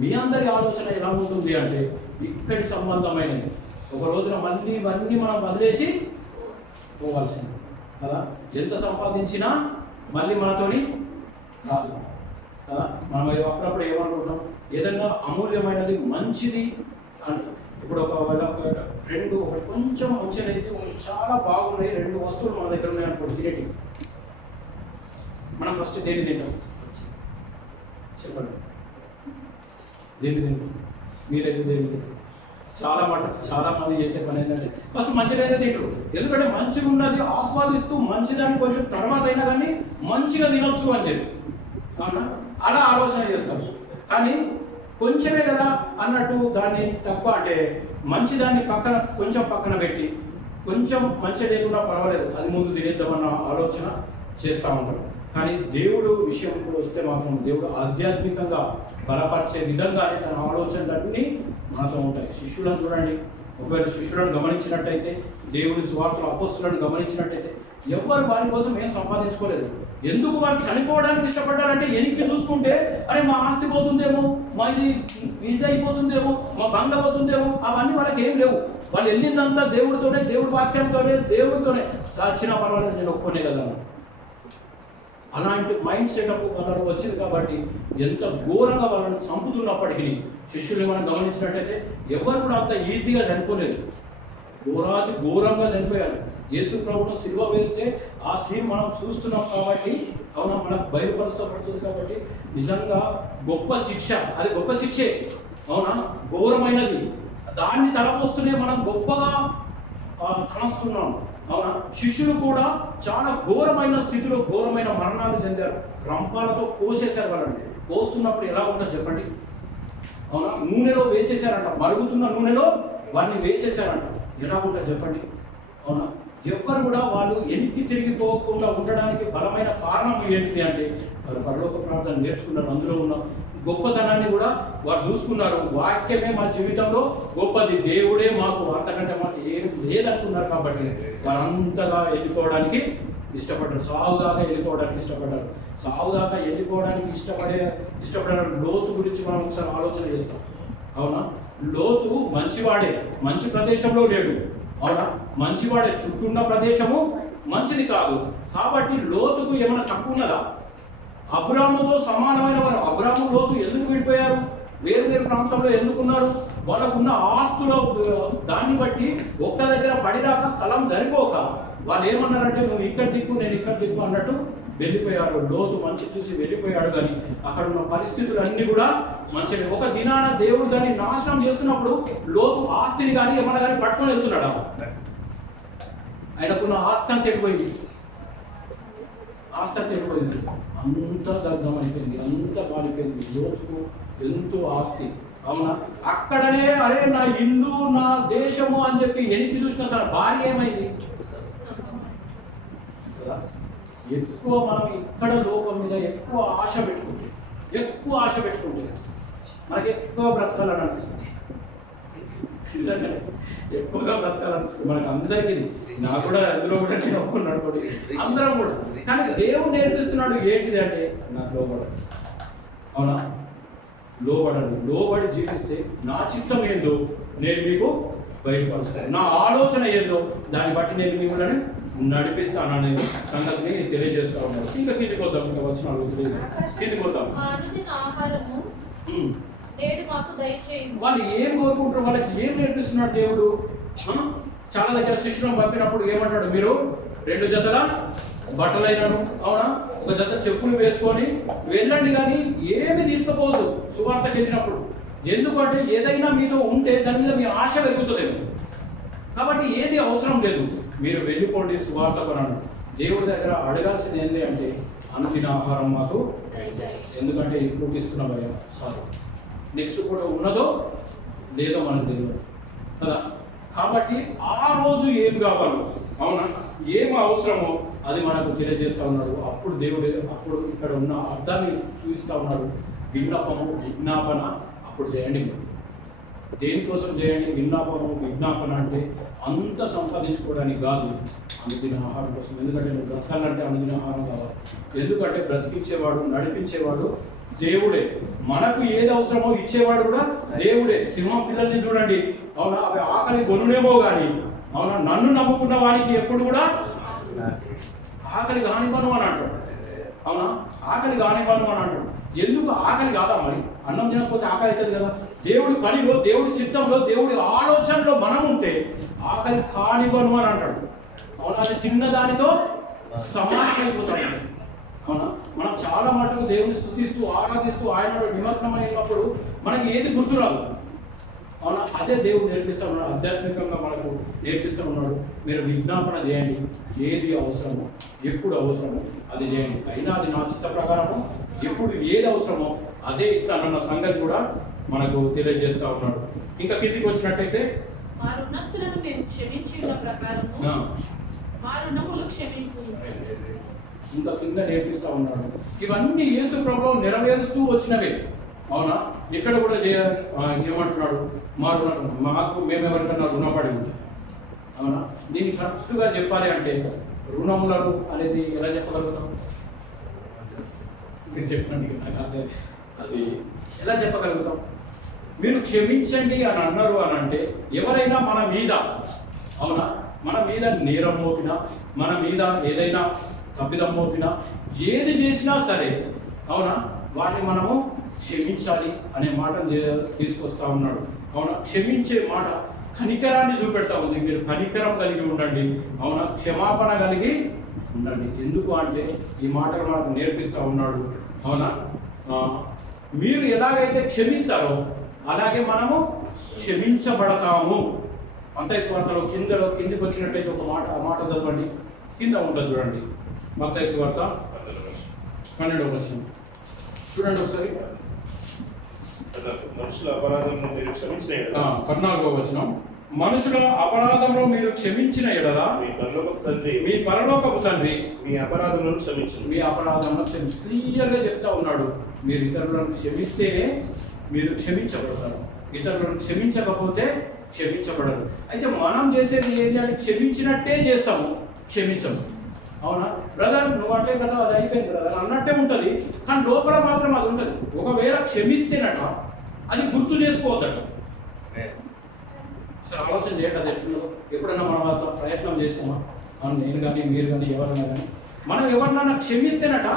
మీ అందరి ఆలోచన ఎలా ఉంటుంది అంటే ఇక్కడి సంబంధమైనవి. ఒక రోజున మళ్ళీ ఇవన్నీ మనం వదిలేసి పోవాల్సింది కదా. ఎంత సంపాదించినా మళ్ళీ మనతోని కాదు కదా. మనం అప్పుడప్పుడు ఏమనుకుంటాం, ఏదైనా అమూల్యమైనది మంచిది అంటాం. ఇప్పుడు ఒకటి కొంచెం మంచిది, చాలా బాగున్నాయి 2 వస్తువులు మన దగ్గర ఉన్నాయి అనుకోండి, తినేటివి. మనం ఫస్ట్ దేన్ని తింటాం చెప్పండి? దేన్ని తింటాం? మీరైతే దేన్ని తింటాం? చాలా మంది చేసే పని ఏంటంటే ఫస్ట్ మంచిదైతే తింటారు. ఎందుకంటే మంచిగా ఉన్నది ఆస్వాదిస్తూ మంచిదాన్ని కొంచెం తర్వాత అయినా కానీ మంచిగా తినొచ్చు అని చెప్పి, అవునా? అలా ఆలోచన చేస్తారు. కానీ కొంచెమే కదా అన్నట్టు దాన్ని తక్కువ అంటే మంచిదాన్ని కొంచెం పక్కన పెట్టి, కొంచెం మంచి లేకుండా పర్వాలేదు అది ముందు తినేద్దామన్న ఆలోచన చేస్తూ ఉంటారు. కానీ దేవుడు విషయంలో వస్తే మాత్రం దేవుడు ఆధ్యాత్మికంగా బలపరిచే విధంగానే తన ఆలోచనలన్నీ మనతో ఉంటాయి. శిష్యులను చూడండి, ఒకవేళ శిష్యులను గమనించినట్టయితే, దేవుని సువార్తల అపోస్తులను గమనించినట్టయితే ఎవ్వరు వారి కోసం ఏం సంపాదించుకోలేదు. ఎందుకు వారు చనిపోవడానికి ఇష్టపడ్డారంటే ఎనికి చూసుకుంటే అరే మా ఆస్తి పోతుందేమో, మా ఇది అయిపోతుందేమో, మా బంగ్లా పోతుందేమో, అవన్నీ వాళ్ళకి ఏం లేవు. వాళ్ళు వెళ్ళిందంతా దేవుడితోనే, దేవుడి దేవుడితోనే సచ్చినా పర్వాలేదు నేను ఒప్పుకునే కదా. అలాంటి మైండ్ సెటప్ వాళ్ళకు వచ్చింది కాబట్టి ఎంత ఘోరంగా వాళ్ళని చంపుతున్నప్పటికీ శిష్యులు మనం గమనించినట్టయితే ఎవరు కూడా అంత ఈజీగా చనిపోలేదు. ఘోరంగా చనిపోయారు. యేసు ప్రభువును సిలువ వేస్తే ఆ సీన్ మనం చూస్తున్నాం కాబట్టి, అవునా, మనకు బయలుపరచబడుతుంది కాబట్టి నిజంగా గొప్ప శిక్ష, అది గొప్ప శిక్షే, అవునా, ఘోరమైనది. దాన్ని తలపోస్తూనే మనం గొప్పగా తలస్తున్నాం, అవునా. శిష్యులు కూడా చాలా ఘోరమైన స్థితిలో ఘోరమైన మరణాలు చెందారు. రంపాలతో కోసేశారు వాళ్ళని. కోస్తున్నప్పుడు ఎలా ఉంటుంది చెప్పండి, అవునా. నూనెలో వేసేసారంట, మరుగుతున్న నూనెలో వాడిని వేసేసారంట. ఎలా ఉంటుంది చెప్పండి, అవునా. ఎవ్వరు కూడా వాళ్ళు ఎనికి తిరిగిపోకుండా ఉండడానికి బలమైన కారణం ఏంటిది అంటే వారు పరలోక ప్రార్థన నేర్చుకున్నారు. అందులో ఉన్న గొప్పతనాన్ని కూడా వారు చూసుకున్నారు. వాక్యమే మా జీవితంలో గొప్పది, దేవుడే మాకు, అంతకంటే మాకు ఏం లేదనుకున్నారు. కాబట్టి వారు అంతగా వెళ్ళిపోవడానికి ఇష్టపడ్డారు, సావుదాకా వెళ్ళిపోవడానికి ఇష్టపడ్డారు. సావుదాకా వెళ్ళిపోవడానికి ఇష్టపడే లోతు గురించి మనం ఒకసారి ఆలోచన చేస్తాం, అవునా. లోతు మంచివాడే, మంచి ప్రదేశంలో లేడు, అవునా. మంచివాడే, చుట్టూ ఉన్న ప్రదేశము మంచిది కాదు. కాబట్టి లోతుకు ఏమైనా తక్కువ ఉన్నదా? అబ్రాముతో సమానమైన వారు. అబ్రాము లోతు ఎందుకు విడిపోయారు? వేరు వేరు ప్రాంతంలో ఎందుకున్నారు? వాళ్ళకున్న ఆస్తుల దాన్ని బట్టి ఒక్క దగ్గర పడిరాక స్థలం సరిపోక వాళ్ళు ఏమన్నారంటే నువ్వు ఇక్కడ దిక్కు నేను ఇక్కడ దిక్కు అన్నట్టు వెళ్ళిపోయారు. లోతు మంచి చూసి వెళ్ళిపోయాడు. కానీ అక్కడ ఉన్న పరిస్థితులు అన్నీ కూడా మంచిగా. ఒక దినాన దేవుడు దాన్ని నాశనం చేస్తున్నప్పుడు లోతు ఆస్తిని కానీ ఏమన్నా కానీ పట్టుకొని వెళ్తున్నాడు. ఆయనకున్న ఆస్తి అంతా ఎడిపోయింది. ఆస్తి అంతా ఎడిపోయింది. అంతా దగ్ధం అయిపోయింది. అంతా మారిపోయింది. లోతుకు ఎంతో ఆస్తి. అవునా? అక్కడనే అరే నా ఇల్లు నా దేశము అని చెప్పి ఎనికి చూసిన తన భార్య ఏమైంది కదా. ఎక్కువ మనం ఇక్కడ లోకం మీద ఎక్కువ ఆశ పెట్టుకుంటే మనకి ఎక్కువ బ్రతకాలని అనిపిస్తుంది. నిజంగా ఎక్కువగా బ్రతకాలనిపిస్తుంది మనకు అందరికీ. నాకు కూడా అందులో కూడా నేను ఒప్పుకున్నాడు కూడా అందరం కూడా. కానీ దేవుడు నేర్పిస్తున్నాడు ఏంటిది అంటే నాకు లోబడాలి. అవునా? లోబడి జీవిస్తే నా చిత్తం ఏందో నేను మీకు బయలుపరుస్తాను. నా ఆలోచన ఏందో దాన్ని బట్టి నేను మిమ్మల్ని నడిపిస్తాననే సంగతిని తెలియజేస్తా ఉన్నాను. ఇంకా కిందికి వద్దాం. ఇంకా వచ్చిన కిందికి వద్దాం. వాళ్ళు ఏం కోరుకుంటారు? వాళ్ళకి ఏం నేర్పిస్తున్నాడు దేవుడు? చాలా దగ్గర శిష్యులను పంపినప్పుడు ఏమంటాడు? మీరు 2 జతల బట్టలైనను, అవునా, 1 జత చెప్పులు వేసుకొని వెళ్ళండి, కానీ ఏమి తీసుకుపోవద్దు సువార్తకి వెళ్ళినప్పుడు. ఎందుకంటే ఏదైనా మీతో ఉంటే దాని మీద మీ ఆశ పెరుగుతుందేమో. కాబట్టి ఏది అవసరం లేదు, మీరు వెళ్ళిపోండి సువార్తకు అన్నాడు. దేవుడి దగ్గర అడగాల్సింది ఏంటి అంటే అనుదిన ఆహారం మాకు, ఎందుకంటే ఇప్పుడు ఇస్తున్న భయం సార్ నెక్స్ట్ కూడా ఉన్నదో లేదో మనకు తెలియదు కదా. కాబట్టి ఆ రోజు ఏం కావాలో, అవునా, ఏం అవసరమో అది మనకు తెలియజేస్తూ ఉన్నాడు. అప్పుడు దేవుడు అప్పుడు ఇక్కడ ఉన్న అర్థాన్ని చూపిస్తూ ఉన్నాడు. విజ్ఞాపన అప్పుడు చేయండి. దేనికోసం చేయండి? విజ్ఞాపన అంటే అంత సంపాదించుకోవడానికి కాదు, అనుదిన ఆహారం కోసం. ఎందుకంటే నువ్వు బ్రతకాలంటే అనుదిన ఆహారం కావాలి. ఎందుకంటే బ్రతికించేవాడు నడిపించేవాడు దేవుడే. మనకు ఏది అవసరమో ఇచ్చేవాడు కూడా దేవుడే. సింహం పిల్లల్ని చూడండి, అవునా, అవి ఆకలి కొనునేమో కానీ, అవునా, నన్ను నమ్ముకున్న వానికి ఎప్పుడు కూడా ఆకలి కానివ్వను అని అంటాడు. అవునా, ఆకలి కానివ్వను అని అంటాడు. ఎందుకు ఆకలి కాదా? మరి అన్నం తినకపోతే ఆకలి అవుతుంది కదా. దేవుడి పనిలో, దేవుడి చిత్తంలో, దేవుడి ఆలోచనలో మనం ఉంటే ఆకలి కానివ్వను అని అంటాడు. అవునా, అది తిన్నదానితో సమానమైపోతాడు. అవునా, మనం చాలా మటుకు దేవుని స్తుతిస్తూ ఆరాధిస్తూ ఆయనలో నిమగ్నమైనప్పుడు మనకి ఏది గుర్తురాదు. అవునా, అదే దేవుడు నేర్పిస్తూ ఉన్నాడు. ఆధ్యాత్మికంగా మనకు నేర్పిస్తూ ఉన్నాడు. మీరు విజ్ఞాపన చేయండి, ఏది అవసరమో ఎప్పుడు అవసరమో అది చేయండి. అయినా అది నా చిత్త ప్రకారము ఎప్పుడు ఏది అవసరమో అదే ఇస్తానన్న సంగతి కూడా మనకు తెలియజేస్తూ ఉన్నాడు. ఇంకా కిందికి వచ్చినట్టయితే ఇంకా కింద నేర్పిస్తూ ఉన్నాడు. ఇవన్నీ యేసు ప్రభువు నెరవేరుస్తూ వచ్చినవే. అవునా, ఇక్కడ కూడా ఏమంటున్నాడు? మాకు మేమెవరికన్నా రుణపడి. అవునా, దీన్ని కరెక్ట్గా చెప్పాలి అంటే రుణములను అనేది ఎలా చెప్పగలుగుతాం? మీరు చెప్పండి. అది ఎలా చెప్పగలుగుతాం? మీరు క్షమించండి అని అన్నారు అని అంటే ఎవరైనా మన మీద, అవునా, మన మీద నేరం మోపినా, మన మీద ఏదైనా తప్పిదం మోపినా, ఏది చేసినా సరే, అవునా, వాడిని మనము క్షమించాలి అనే మాటను తీసుకొస్తా ఉన్నాడు. అవునా, క్షమించే మాట కనికరాన్ని చూపెడతా ఉంది. మీరు కనికరం కలిగి ఉండండి, అవునా, క్షమాపణ కలిగి ఉండండి. ఎందుకు అంటే ఈ మాటలు మనకు నేర్పిస్తూ ఉన్నాడు. అవునా, మీరు ఎలాగైతే క్షమిస్తారో అలాగే మనము క్షమించబడతాము. మత్తయి సువార్తలో కిందికి వచ్చినట్టయితే ఒక మాట, ఆ మాట చదవండి, కింద ఉంటుంది చూడండి. మత్తయి సువార్త 12వ వచనం చూడండి ఒకసారి. మనుషుల అపరాధంలో మీరు క్షమించిన ఎడల, 14వ వచనం, మనుషుల అపరాధంలో మీరు క్షమించిన ఎడల మీ పరలోకపు తండ్రి మీ అపరాధములను క్షమించును. మీ అపరాధములను క్షమించు. క్లియర్గా చెప్తా ఉన్నాడు. మీరు ఇతరులను క్షమిస్తేనే మీరు క్షమించబడతారు, ఇతరులను క్షమించకపోతే క్షమించబడరు. అయితే మనం చేసేది ఏంటంటే క్షమించినట్టే చేస్తాము, క్షమించము. అవునా బ్రదర్, నువ్వు అంటే కదా అది అయిపోయింది బ్రదర్ అన్నట్టే ఉంటుంది, కానీ లోపల మాత్రం అది ఉంటుంది. ఒకవేళ క్షమిస్తేనట అది గుర్తు చేసుకోవద్దట. అసలు ఆలోచన చేయండి, అది ఎట్లుందో. ఎప్పుడన్నా మనం అట్లా ప్రయత్నం చేస్తామా? అవును, నేను కానీ మీరు కానీ ఎవరైనా కానీ మనం ఎవరినైనా క్షమిస్తేనట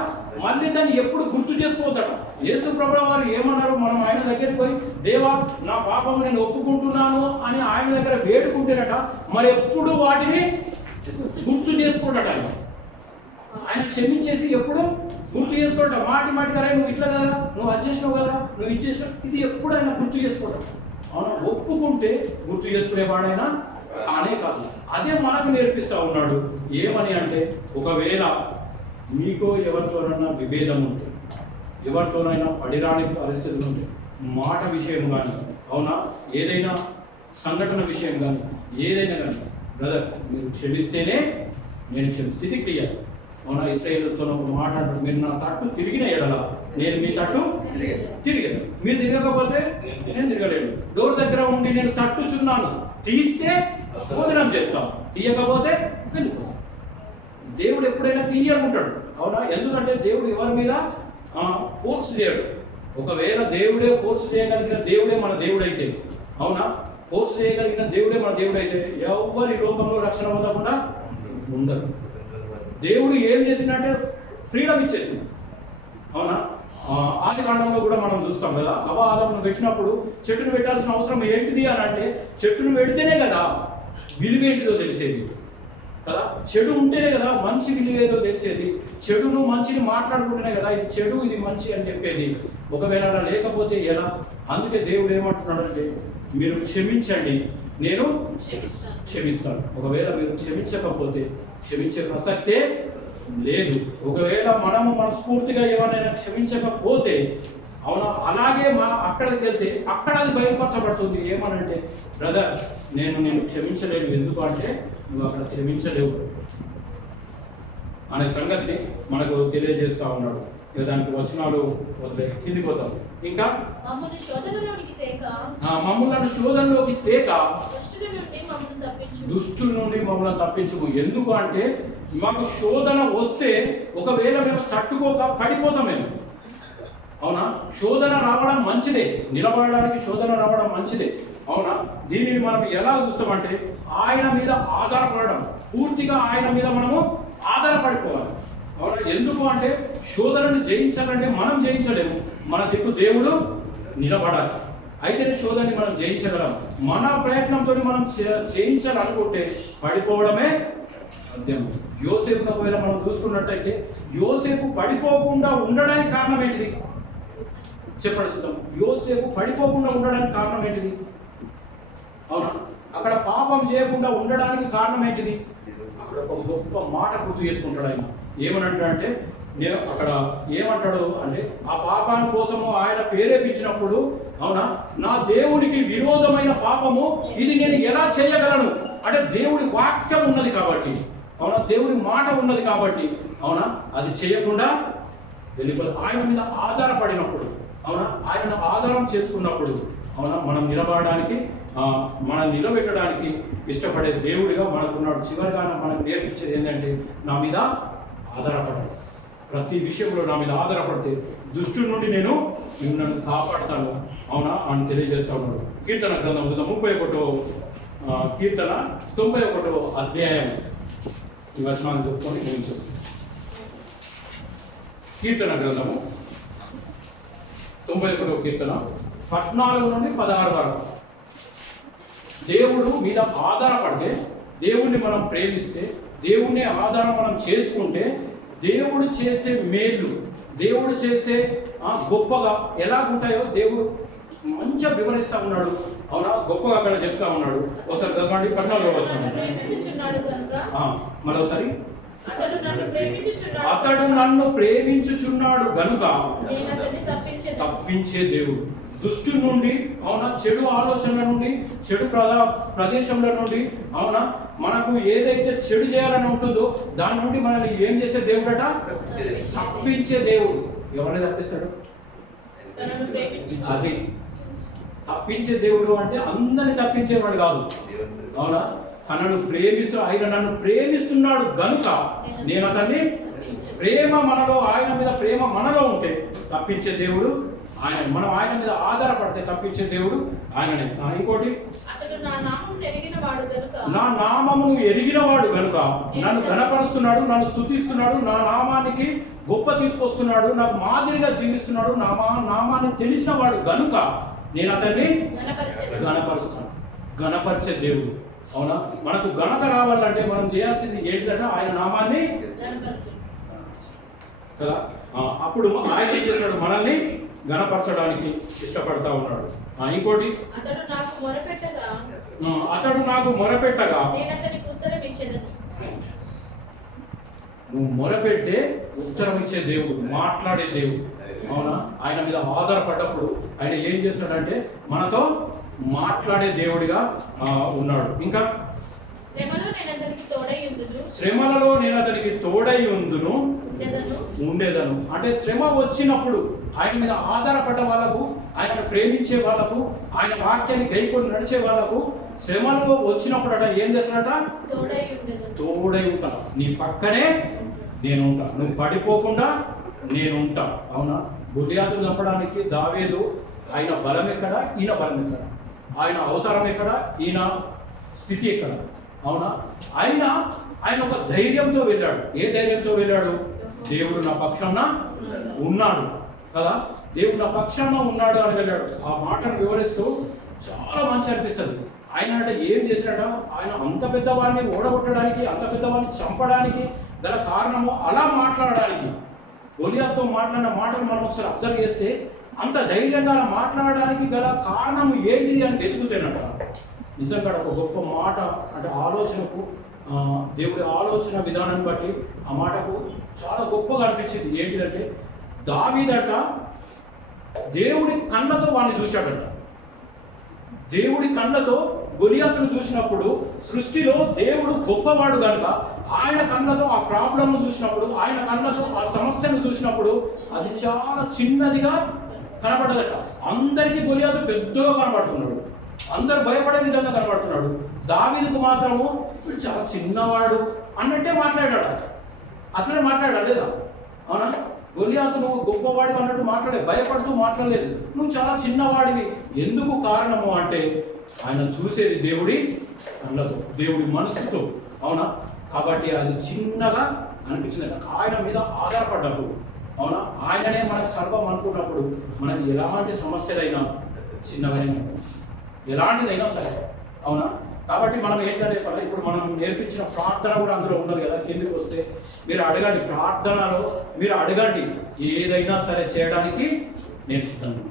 మళ్ళీ దాన్ని ఎప్పుడు గుర్తు చేసుకోవద్దట. యేసు ప్రభువు వారు ఏమన్నారు? మనం ఆయన దగ్గరికి పోయి దేవా నా పాపము నేను ఒప్పుకుంటున్నాను అని ఆయన దగ్గర వేడుకుంటేనట మరి ఎప్పుడు వాటిని గుర్తు చేసుకోడట. ఆయన క్షమించేసి ఎప్పుడు గుర్తు చేసుకోవడం మాటి మాటిగా నువ్వు ఇట్లా కదా, నువ్వు అది చేసినావు కదా, నువ్వు ఇది చేసినావు, ఇది ఎప్పుడు ఆయన గుర్తు చేసుకోవడం. అవును, ఒప్పుకుంటే గుర్తు చేసుకునేవాడైనా అనే కాదు. అదే మనకు నేర్పిస్తూ ఉన్నాడు. ఏమని అంటే ఒకవేళ మీకో ఎవరితోనైనా విభేదం ఉంటే, ఎవరితోనైనా పడిరాని పరిస్థితులు ఉంటే, మాట విషయం కానీ, అవునా, ఏదైనా సంఘటన విషయం కానీ, ఏదైనా కానీ బ్రదర్ మీరు క్షమిస్తేనే నేను క్షమిస్తే ఇది క్లియర్. అవునా, ఇశ్రాయేలుతో ఒక మాట అంటారు, మీరు నా తట్టు తిరిగిన ఎడల నేను మీ తట్టు తిరిగాను, మీరు తిరగకపోతే నేను తిరగలేను. డోర్ దగ్గర ఉండి నేను తట్టుచున్నాను, తీస్తే భోజనం చేస్తాం, తీయకపోతే వెళ్ళిపోతాం. దేవుడు ఎప్పుడైనా క్లియర్గా ఉంటాడు. అవునా, ఎందుకంటే దేవుడు ఎవరి మీద ఫోర్స్ చేయడు. ఒకవేళ దేవుడే ఫోర్స్ చేయగలిగిన దేవుడే మన దేవుడైతే, అవునా, ఫోర్స్ చేయగలిగిన దేవుడే మన దేవుడైతే ఎవరి లోకంలో రక్షణ పొందకుండా ఉండరు. దేవుడు ఏం చేసినట్టే ఫ్రీడమ్ ఇచ్చేసింది. అవునా, ఆది కాండంలో కూడా మనం చూస్తాం కదా, ఆదామును పెట్టినప్పుడు చెట్టును పెట్టాల్సిన అవసరం ఏంటిది అని అంటే చెట్టును పెడితేనే కదా విలువేంటిదో తెలిసేది కదా, చెడు ఉంటేనే కదా మంచి విలువేదో తెలిసేది, చెడును మంచిని మాట్లాడుకుంటేనే కదా ఇది చెడు ఇది మంచి అని చెప్పేది. ఒకవేళ అలా లేకపోతే ఎలా? అందుకే దేవుడు ఏమంటున్నాడంటే మీరు క్షమించండి నేను క్షమిస్తాను. ఒకవేళ మీరు క్షమించకపోతే క్షమించే ప్రసక్తే లేదు. ఒకవేళ మనము మనస్ఫూర్తిగా ఎవరైనా క్షమించకపోతే, అవునా, అలాగే అక్కడికి వెళ్తే అక్కడ అది బయలుపరచబడుతుంది. ఏమనంటే బ్రదర్ నేను క్షమించలేను, ఎందుకు అంటే నువ్వు అక్కడ క్షమించలేవు అనే సంగతిని మనకు తెలియజేస్తా ఉన్నాడు. దానికి వచనాలు వదిలే కిందికి పోతాం. ఇంకా మమ్మల్ని శోధనలోకి తేక దుష్టుల నుండి మమ్మల్ని తప్పించుకు. ఎందుకు అంటే మాకు శోధన వస్తే ఒకవేళ మేము తట్టుకోక పడిపోతాం మేము. అవునా, శోధన రావడం మంచిదే, నిలబడడానికి శోధన రావడం మంచిదే. అవునా, దీనిని మనం ఎలా చూస్తామంటే ఆయన మీద ఆధారపడడం, పూర్తిగా ఆయన మీద మనము ఆధారపడిపోవాలి. అవునా, ఎందుకు అంటే శోధనను జయించాలంటే మనం జయించలేము, మన దిక్కు దేవుడు నిలబడాలి. అయితేనే శోధనని మనం జయించగలం. మన ప్రయత్నంతో మనం జయించాలనుకుంటే పడిపోవడమే సాధ్యం. యోసేపును ఒకవేళ మనం చూసుకున్నట్టయితే యోసేపు పడిపోకుండా ఉండడానికి కారణం ఏంటిది చెప్పండి సిద్ధం. యోసేపు పడిపోకుండా ఉండడానికి కారణం ఏంటిది? అవునా, అక్కడ పాపం చేయకుండా ఉండడానికి కారణం ఏంటిది? అక్కడ ఒక గొప్ప మాట గుర్తు చేసుకుంటాడు ఆయన. ఏమనంటే నేను అక్కడ ఏమంటాడు అంటే ఆ పాపం కోసము ఆయన ప్రేరేపించినప్పుడు, అవునా, నా దేవునికి విరోధమైన పాపము ఇది నేను ఎలా చేయగలను అంటే దేవుడి వాక్యం ఉన్నది కాబట్టి, అవునా, దేవుడి మాట ఉన్నది కాబట్టి, అవునా, అది చేయకుండా వెళ్ళిపోయి ఆయన మీద ఆధారపడినప్పుడు, అవునా, ఆయన ఆధారం చేసుకున్నప్పుడు, అవునా, మనం నిలబడడానికి మనం నిలబెట్టడానికి ఇష్టపడే దేవుడిగా మనకున్నాడు. చివరిగా మనకు నేర్పించేది ఏంటంటే నా మీద ఆధారపడాలి. ప్రతి విషయంలో నా మీద ఆధారపడితే దుష్టుల నుండి నేను నన్ను కాపాడుతాను, అవునా అని తెలియజేస్తా ఉన్నాడు. కీర్తన గ్రంథం 31వ కీర్తన 91వ అధ్యాయం ఈ వచనాన్ని చెప్పుకొని ముగించేస్తాను. కీర్తన గ్రంథము 91వ కీర్తన 14 నుండి 16 వరకు. దేవుడు మీద ఆధారపడితే, దేవుణ్ణి మనం ప్రేమిస్తే, దేవుణ్ణి ఆధారం మనం చేసుకుంటే దేవుడు చేసే మేలు, దేవుడు చేసే గొప్పగా ఎలాగుంటాయో దేవుడు మంచిగా వివరిస్తూ ఉన్నాడు. అవునా, గొప్పగా అక్కడ చెప్తా ఉన్నాడు. ఒకసారి చదవండి 14వ వచనం. మరోసారి అతడు నన్ను ప్రేమించుచున్నాడు గనుక తప్పించే దేవుడు. దుష్టు నుండి, అవునా, చెడు ఆలోచనల నుండి, చెడు ప్రదేశంలో నుండి, అవునా, మనకు ఏదైతే చెడు చేయాలని ఉంటుందో దాని నుండి మనల్ని ఏం చేసే దేవుడట? తప్పించే దేవుడు. ఎవరిని తప్పిస్తాడు? అది తప్పించే దేవుడు అంటే అందరిని తప్పించేవాడు కాదు. అవునా, తనను ఆయన నన్ను ప్రేమిస్తున్నాడు గనుక నేను అతన్ని ప్రేమ మనలో, ఆయన మీద ప్రేమ మనలో ఉంటే తప్పించే దేవుడు ఆయన మనం ఆయన మీద ఆధారపడితే తప్పించే దేవుడు ఆయననే. ఇంకోటి, అతడు నా నామమును ఎరిగిన వాడు గనుక, నా నామమును ఎరిగిన వాడు గనుక నన్ను ఘనపరుస్తున్నాడు, నన్ను స్తుతిస్తున్నాడు, నా నామానికి గొప్ప తీసుకొస్తున్నాడు, నాకు మాదిరిగా జీవిస్తున్నాడు, నా నామాన్ని తెలిసిన వాడు గనుక నేను అతన్ని ఘనపరుస్తాను. ఘనపరిచే దేవుడు. అవునా? మనకు ఘనత రావాలంటే మనం చేయాల్సింది ఏంటంటే ఆయన నామాన్ని కదా. అప్పుడు ఆయన ఏం చేస్తాడు? మనల్ని ఘనపరచడానికి ఇష్టపడతా ఉన్నాడు. ఇంకోటి, అతడు నాకు మొరపెట్టగా నువ్వు మొరపెడితే ఉత్తరం ఇచ్చే దేవుడు, మాట్లాడే దేవుడు. అవునా? ఆయన మీద ఆధారపడ్డప్పుడు ఆయన ఏం చేస్తాడంటే మనతో మాట్లాడే దేవుడిగా ఉన్నాడు. ఇంకా, శ్రమలలో నేను అతనికి తోడై ఉందును ఉండేదను. అంటే శ్రమ వచ్చినప్పుడు ఆయన మీద ఆధారపడ్డ వాళ్ళకు, ఆయనను ప్రేమించే వాళ్ళకు, ఆయన వాక్యాన్ని గైకొని నడిచే వాళ్ళకు శ్రమలో వచ్చినప్పుడు అట ఏం చేస్తాడట? తోడై ఉంటా, నీ పక్కనే నేను ఉంటా, నువ్వు పడిపోకుండా నేను ఉంటా. అవునా? గొలియాతును చంపడానికి దావీదు ఆయన బలం ఎక్కడ, ఈయన బలం ఎక్కడ, ఆయన అవతారం ఎక్కడ, ఈయన స్థితి ఎక్కడ. అవునా? ఆయన ఒక ధైర్యంతో వెళ్ళాడు. ఏ ధైర్యంతో వెళ్ళాడు? దేవుడు నా పక్షాన ఉన్నాడు కదా, దేవుడు నా పక్షాన ఉన్నాడు అని వెళ్ళాడు. ఆ మాటను వివరిస్తూ చాలా మంచి అనిపిస్తుంది. ఆయన అంటే ఏం చేసినట్ట? ఆయన అంత పెద్దవాడిని ఓడగొట్టడానికి, అంత పెద్దవాడిని చంపడానికి గల కారణము అలా మాట్లాడడానికి, గొలియాతుతో మాట్లాడిన మాటలు మనం ఒకసారి అబ్జర్వ్ చేస్తే అంత ధైర్యంగా మాట్లాడడానికి గల కారణం ఏంటి అని వెతుకుతేనట నిజంగా ఒక గొప్ప మాట. అంటే ఆలోచనకు, దేవుడి ఆలోచన విధానాన్ని బట్టి ఆ మాటకు చాలా గొప్పగా అనిపించింది. ఏంటిదంటే దావీదట దేవుడి కళ్ళతో వాడిని చూశాడట. దేవుడి కళ్ళతో గొలియాతును చూసినప్పుడు సృష్టిలో దేవుడు గొప్పవాడు కనుక ఆయన కళ్ళతో ఆ ప్రాబ్లమ్ చూసినప్పుడు, ఆయన కళ్ళతో ఆ సమస్యను చూసినప్పుడు అది చాలా చిన్నదిగా కనబడదట. అందరికీ గొలియాతు పెద్దగా కనబడుతున్నాడు, అందరు భయపడే విధంగా కనబడుతున్నాడు. దావీదుకు మాత్రము ఇప్పుడు చాలా చిన్నవాడు అన్నట్టే మాట్లాడాడు. అట్లనే మాట్లాడాడు లేదా? అవునా? గొలియాతు నువ్వు గొప్పవాడి అన్నట్టు మాట్లాడే, భయపడుతూ మాట్లాడలేదు, నువ్వు చాలా చిన్నవాడివి. ఎందుకు కారణము అంటే ఆయన చూసేది దేవుడి కళ్ళతో, దేవుడి మనసుతో. అవునా? కాబట్టి అది చిన్నగా అనిపించింది. ఆయన మీద ఆధారపడ్డప్పుడు, అవునా, ఆయననే మనకు సర్వం అనుకున్నప్పుడు మనకి ఎలాంటి సమస్యలైనా చిన్నవైనా ఎలాంటిదైనా సరే. అవునా? కాబట్టి మనం ఏంటంటే ఇప్పుడు మనం నేర్పించిన ప్రార్థన కూడా అందులో ఉన్నది కదా. కిందికి వస్తే మీరు అడగండి, ప్రార్థనలో మీరు అడగండి, ఏదైనా సరే చేయడానికి నేను సిద్ధంగా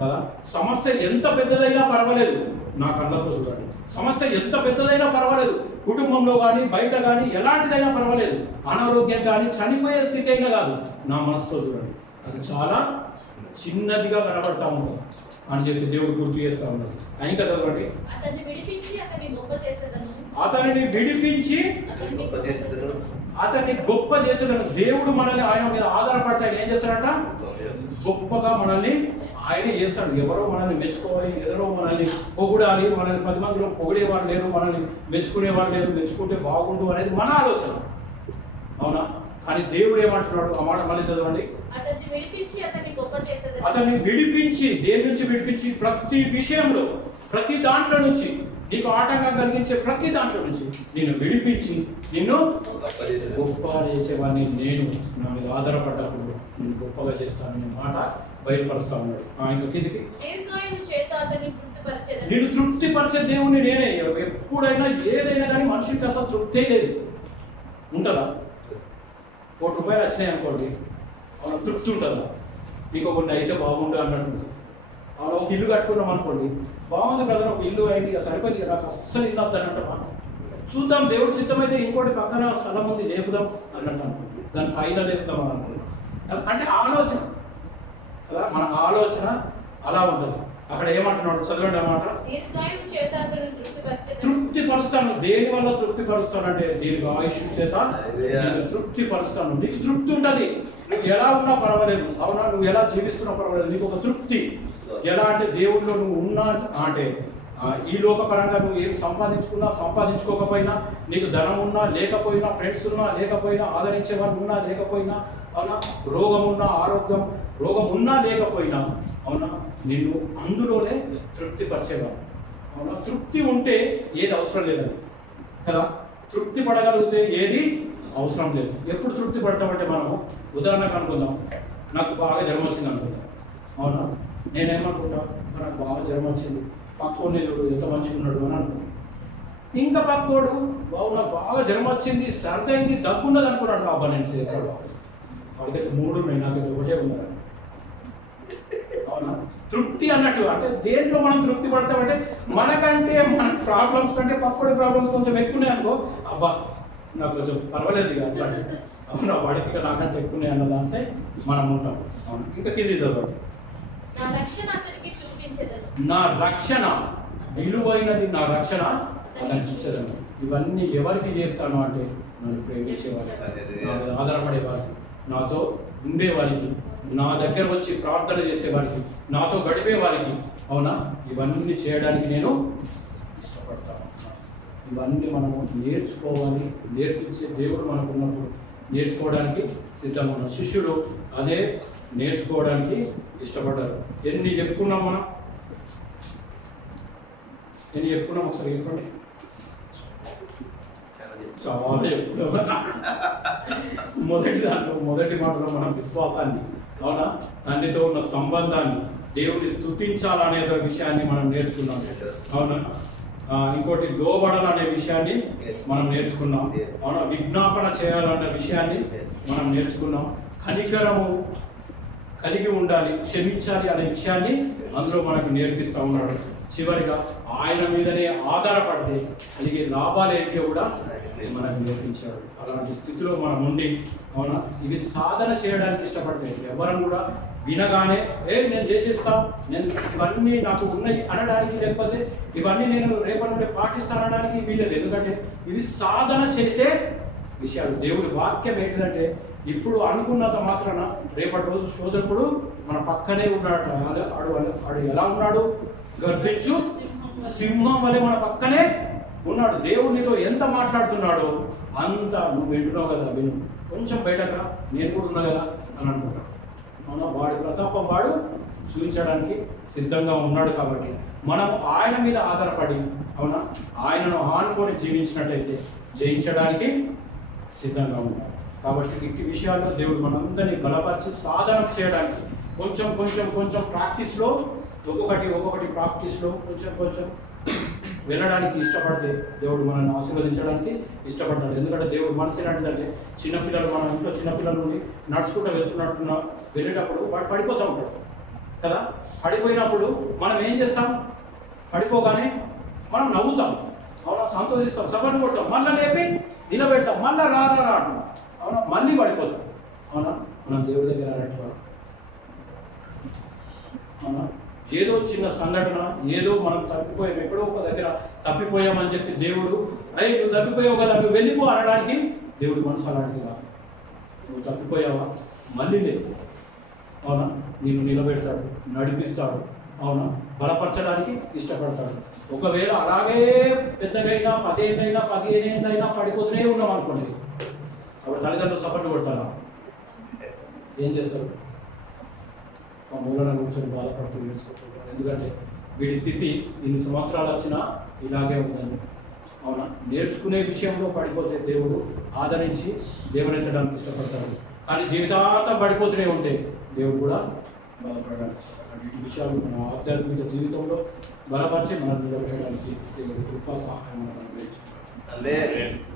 కదా. సమస్య ఎంత పెద్దదైనా పర్వాలేదు, నా కళ్ళతో చూడండి. సమస్య ఎంత పెద్దదైనా పర్వాలేదు, కుటుంబంలో కానీ బయట కానీ ఎలాంటిదైనా పర్వాలేదు, అనారోగ్యం కానీ చనిపోయే స్థితి అయినా కాదు, నా మనసుతో చూడండి, అది చాలా చిన్నదిగా కనబడతా ఉంటుంది అని చెప్పి దేవుడు గుర్తు చేస్తూ ఉన్నాడు. ఇంకా చదవండి. అతన్ని విడిపించి అతన్ని గొప్ప చేసేదను. దేవుడు మనల్ని ఆయన మీద ఆధారపడితే ఆయన ఏం చేస్తాడంట? గొప్పగా మనల్ని ఆయన చేస్తాడు. ఎవరో మనల్ని మెచ్చుకోవాలి, ఎవరో మనల్ని పొగుడాలి, మనల్ని 10 మందిలో పొగిడేవాడు లేరు, మనల్ని మెచ్చుకునేవాడు లేరు, మెచ్చుకుంటే బాగుండు అనేది మన ఆలోచన. అవునా? కానీ దేవుడు ఏమంటున్నాడు? ఆ మాట మళ్ళీ చదవండి. అతన్ని విడిపించి, దేని నుంచి విడిపించి? ప్రతి విషయంలో, ప్రతి దాంట్లో నుంచి, నీకు ఆటంకం కలిగించే ప్రతి దాంట్లో నుంచి నిన్ను విడిపించి నిన్ను గొప్పగా చేసేవాడిని నేను. నా మీద ఆధారపడ్డప్పుడు నేను గొప్పగా చేస్తానని మాట బయలుపరుస్తా ఉన్నాడు. ఇంకా కిందికి, నేను తృప్తిపరిచే దేవుని నేనే. ఎప్పుడైనా ఏదైనా కానీ మనిషికి అసలు తృప్తే లేదు. ఉంటుందా? ₹1 వచ్చినాయి అనుకోండి, అవును, తృప్తి ఉంటుందా? ఇంకో కొన్ని అయితే బాగుండు అన్నట్టు. అవును, ఒక ఇల్లు కట్టుకున్నాం అనుకోండి, బాగుంది కదా, ఒక ఇల్లు అయితే ఇక సరిపోయింది, నాకు అస్సలు ఇల్లు వద్దు అన్నట్టు. చూద్దాం, దేవుడి చిత్తం అయితే ఇంకోటి పక్కన స్థలం ఉంది, లేపుదాం అన్నట్టు అనుకోండి, దాని పైన లేపుదాం అని అనుకోండి. అంటే ఆలోచన కదా, మన ఆలోచన అలా ఉంటుంది. అక్కడ ఏమంటున్నాడు? చదవండి అన్నమాట. తృప్తి పరుస్తాను. దేని వల్ల తృప్తి పరుస్తానంటే దీనికి ఆయుష్ చేత తృప్తి పరుస్తాను. నీకు తృప్తి ఉంటుంది, నువ్వు ఎలా ఉన్నా పర్వాలేదు. అవునా? నువ్వు ఎలా జీవిస్తున్నా పర్వాలేదు, నీకు ఒక తృప్తి. ఎలా అంటే దేవుడిలో నువ్వు ఉన్నా అంటే ఈ లోకపరంగా నువ్వు ఏం సంపాదించుకున్నా సంపాదించుకోకపోయినా, నీకు ధనం ఉన్నా లేకపోయినా, ఫ్రెండ్స్ ఉన్నా లేకపోయినా, ఆదరించే వాళ్ళు ఉన్నా లేకపోయినా, అవునా, రోగం ఉన్నా రోగం ఉన్నా లేకపోయినా, అవునా, నిన్ను అందులోనే తృప్తిపరిచేవాడు. అవునా, తృప్తి ఉంటే ఏది అవసరం లేదని కదా, తృప్తి పడగలిగితే ఏది అవసరం లేదు. ఎప్పుడు తృప్తి పడతామంటే మనము ఉదాహరణకు అనుకుందాం, నాకు బాగా జ్వరం వచ్చింది అనుకుందాం. అవునా, నేనేమనుకుంటా, నాకు బాగా జ్వరం వచ్చింది, పక్కోడిని చూడు ఎంత మంచిగా ఉన్నాడు అని అనుకున్నాను. ఇంకా పక్కోడు బాబు నాకు బాగా జ్వరం వచ్చింది, సర్దైంది, దగ్గున్నది అనుకున్నాడు. అబ్బా నేను సేఫ్ వాడికైతే 3 ఉన్నాయి, నాకైతే ఒకటే ఉన్నాడు. అవునా, తృప్తి అన్నట్టు అంటే దేంట్లో మనం తృప్తి పడతామంటే మనకంటే మన ప్రాబ్లమ్స్ కంటే పక్కోడి ప్రాబ్లమ్స్ కొంచెం ఎక్కువనే అనుకో, అబ్బా నాకు కొంచెం పర్వాలేదు ఇక అట్లా. అవునా, వాడికి నాకంటే ఎక్కువనే అన్న దాంట్లో మనం ఉంటాం. అవును, ఇంకా కింది చదవండి. నా రక్షణ విలువైనది, నా రక్షణ అతనికి ఇచ్చేదను. ఇవన్నీ ఎవరికి చేస్తాను అంటే నన్ను ప్రేమించేవారికి, నా మీద ఆధారపడేవారికి, నాతో ఉండేవారికి, నా దగ్గర వచ్చి ప్రార్థన చేసేవారికి, నాతో గడిపేవారికి. అవునా, ఇవన్నీ చేయడానికి నేను ఇష్టపడతాను. ఇవన్నీ మనము నేర్చుకోవాలి. నేర్పించే దేవుడు మనకు ఉన్నప్పుడు నేర్చుకోవడానికి సిద్ధంగా ఉన్న శిష్యుడు అదే నేర్చుకోవడానికి ఇష్టపడ్డారు. ఎన్ని చెప్పుకున్నాం మనం, ఎన్ని చెప్పుకున్నాం ఒకసారి చెప్పండి. చాలా చెప్పుకున్నాం. మొదటి మాటలో మనం విశ్వాసాన్ని, అవునా, తండ్రితో ఉన్న సంబంధాన్ని, దేవుని స్తుతించాలనే విషయాన్ని మనం నేర్చుకున్నాం. అవునా, ఇంకోటి లోబడాలనే విషయాన్ని మనం నేర్చుకున్నాం. అవునా, విజ్ఞాపన చేయాలన్న విషయాన్ని మనం నేర్చుకున్నాం. కనికరము కలిగి ఉండాలి, క్షమించాలి అనే విషయాన్ని అందులో మనకు నేర్పిస్తూ ఉన్నాడు. చివరిగా ఆయన మీదనే ఆధారపడితే కలిగే లాభాలు ఏంటో కూడా మనకు నేర్పించాడు. అలాంటి స్థితిలో మనం ఉండి, అవునా, ఇవి సాధన చేయడానికి ఇష్టపడితే ఎవరం కూడా వినగానే నేను చేసేస్తా, నేను ఇవన్నీ నాకు ఉన్నాయి అనడానికి, లేకపోతే ఇవన్నీ నేను రేపటి నుండి పాటిస్తాను అనడానికి వీలేదు. ఎందుకంటే ఇవి సాధన చేసే విషయాలు. దేవుడి వాక్యం ఏంటంటే ఇప్పుడు అనుకున్నంత మాత్రాన రేపటి రోజు శోధకుడు మన పక్కనే ఉన్నాడు. ఆడు ఎలా ఉన్నాడు, గర్జించు సింహం వలె మన పక్కనే ఉన్నాడు. దేవుడు నీతో ఎంత మాట్లాడుతున్నాడో అంత నువ్వు వింటున్నావు కదా, విను, కొంచెం బయటకు రా, నేను కూడా ఉన్నా కదా అని అనుకుంటాడు. అవునా, వాడి ప్రతాపం వాడు చూపించడానికి సిద్ధంగా ఉన్నాడు. కాబట్టి మనం ఆయన మీద ఆధారపడి, అవునా, ఆయనను ఆనుకొని జీవించినట్టయితే జయించడానికి సిద్ధంగా ఉంటాడు. కాబట్టి ఇట్టి విషయాల్లో దేవుడు మనందరినీ బలపరిచి సాధన చేయడానికి కొంచెం ప్రాక్టీస్లో ఒక్కొక్కటి ప్రాక్టీస్లో కొంచెం వెళ్ళడానికి ఇష్టపడితే దేవుడు మనల్ని ఆశీర్వదించడానికి ఇష్టపడతాడు. ఎందుకంటే దేవుడు మనసు ఏంటంటే చిన్నపిల్లలు, మన ఇంట్లో చిన్నపిల్లల నుండి నడుచుకుంటూ వెళ్ళేటప్పుడు వాడు పడిపోతూ ఉంటాడు కదా. పడిపోయినప్పుడు మనం ఏం చేస్తాం, పడిపోగానే మనం నవ్వుతాం, అవునా, సంతోషిస్తాం, సభను కొడతాం, మళ్ళీ లేపి నిలబెడతాం, మళ్ళీ రా అంటున్నాం, అవునా, మళ్ళీ పడిపోతాం. అవునా, మనం దేవుడి దగ్గర అన్నట్టు, అవునా, ఏదో చిన్న సంఘటన, ఏదో మనం తప్పిపోయాం, ఎక్కడో ఒక దగ్గర తప్పిపోయామని చెప్పి దేవుడు నువ్వు తప్పిపోయావు కదా, నువ్వు వెళ్ళిపో అనడానికి దేవుడు మనసు అలాంటిది కాదు. నువ్వు తప్పిపోయావా, మళ్ళీ లేదు, అవునా, నిన్ను నిలబెడతాడు, నడిపిస్తాడు, అవునా, బలపరచడానికి ఇష్టపడతాడు. ఒకవేళ అలాగే పెద్దగైనా 10 ఏళ్ళైనా 15 ఏళ్ళైనా పడిపోతూనే ఉన్నాం అనుకోండి, అప్పుడు తల్లిదండ్రులు సపోర్ట్ కొడతారా, ఏం చేస్తారు, ఆ మూలన కూర్చొని బాధపడుతూ నేర్చుకుంటుంటారు. ఎందుకంటే వీడి స్థితి ఇన్ని సంవత్సరాలు వచ్చినా ఇలాగే ఉందని. అవునా, నేర్చుకునే విషయంలో పడిపోతే దేవుడు ఆదరించి లేవనెత్తడానికి ఇష్టపడతాడు. కానీ జీవితాంతం పడిపోతూనే ఉంటే దేవుడు కూడా బలపడడానికి ఇష్టపడతాడు. ఈ విషయాలు మన ఆధ్యాత్మిక జీవితంలో బలపరిచి మనం నిలబెట్టడానికి దేవుడు కృపా సహాయం మనం నేర్చుకుంటాం.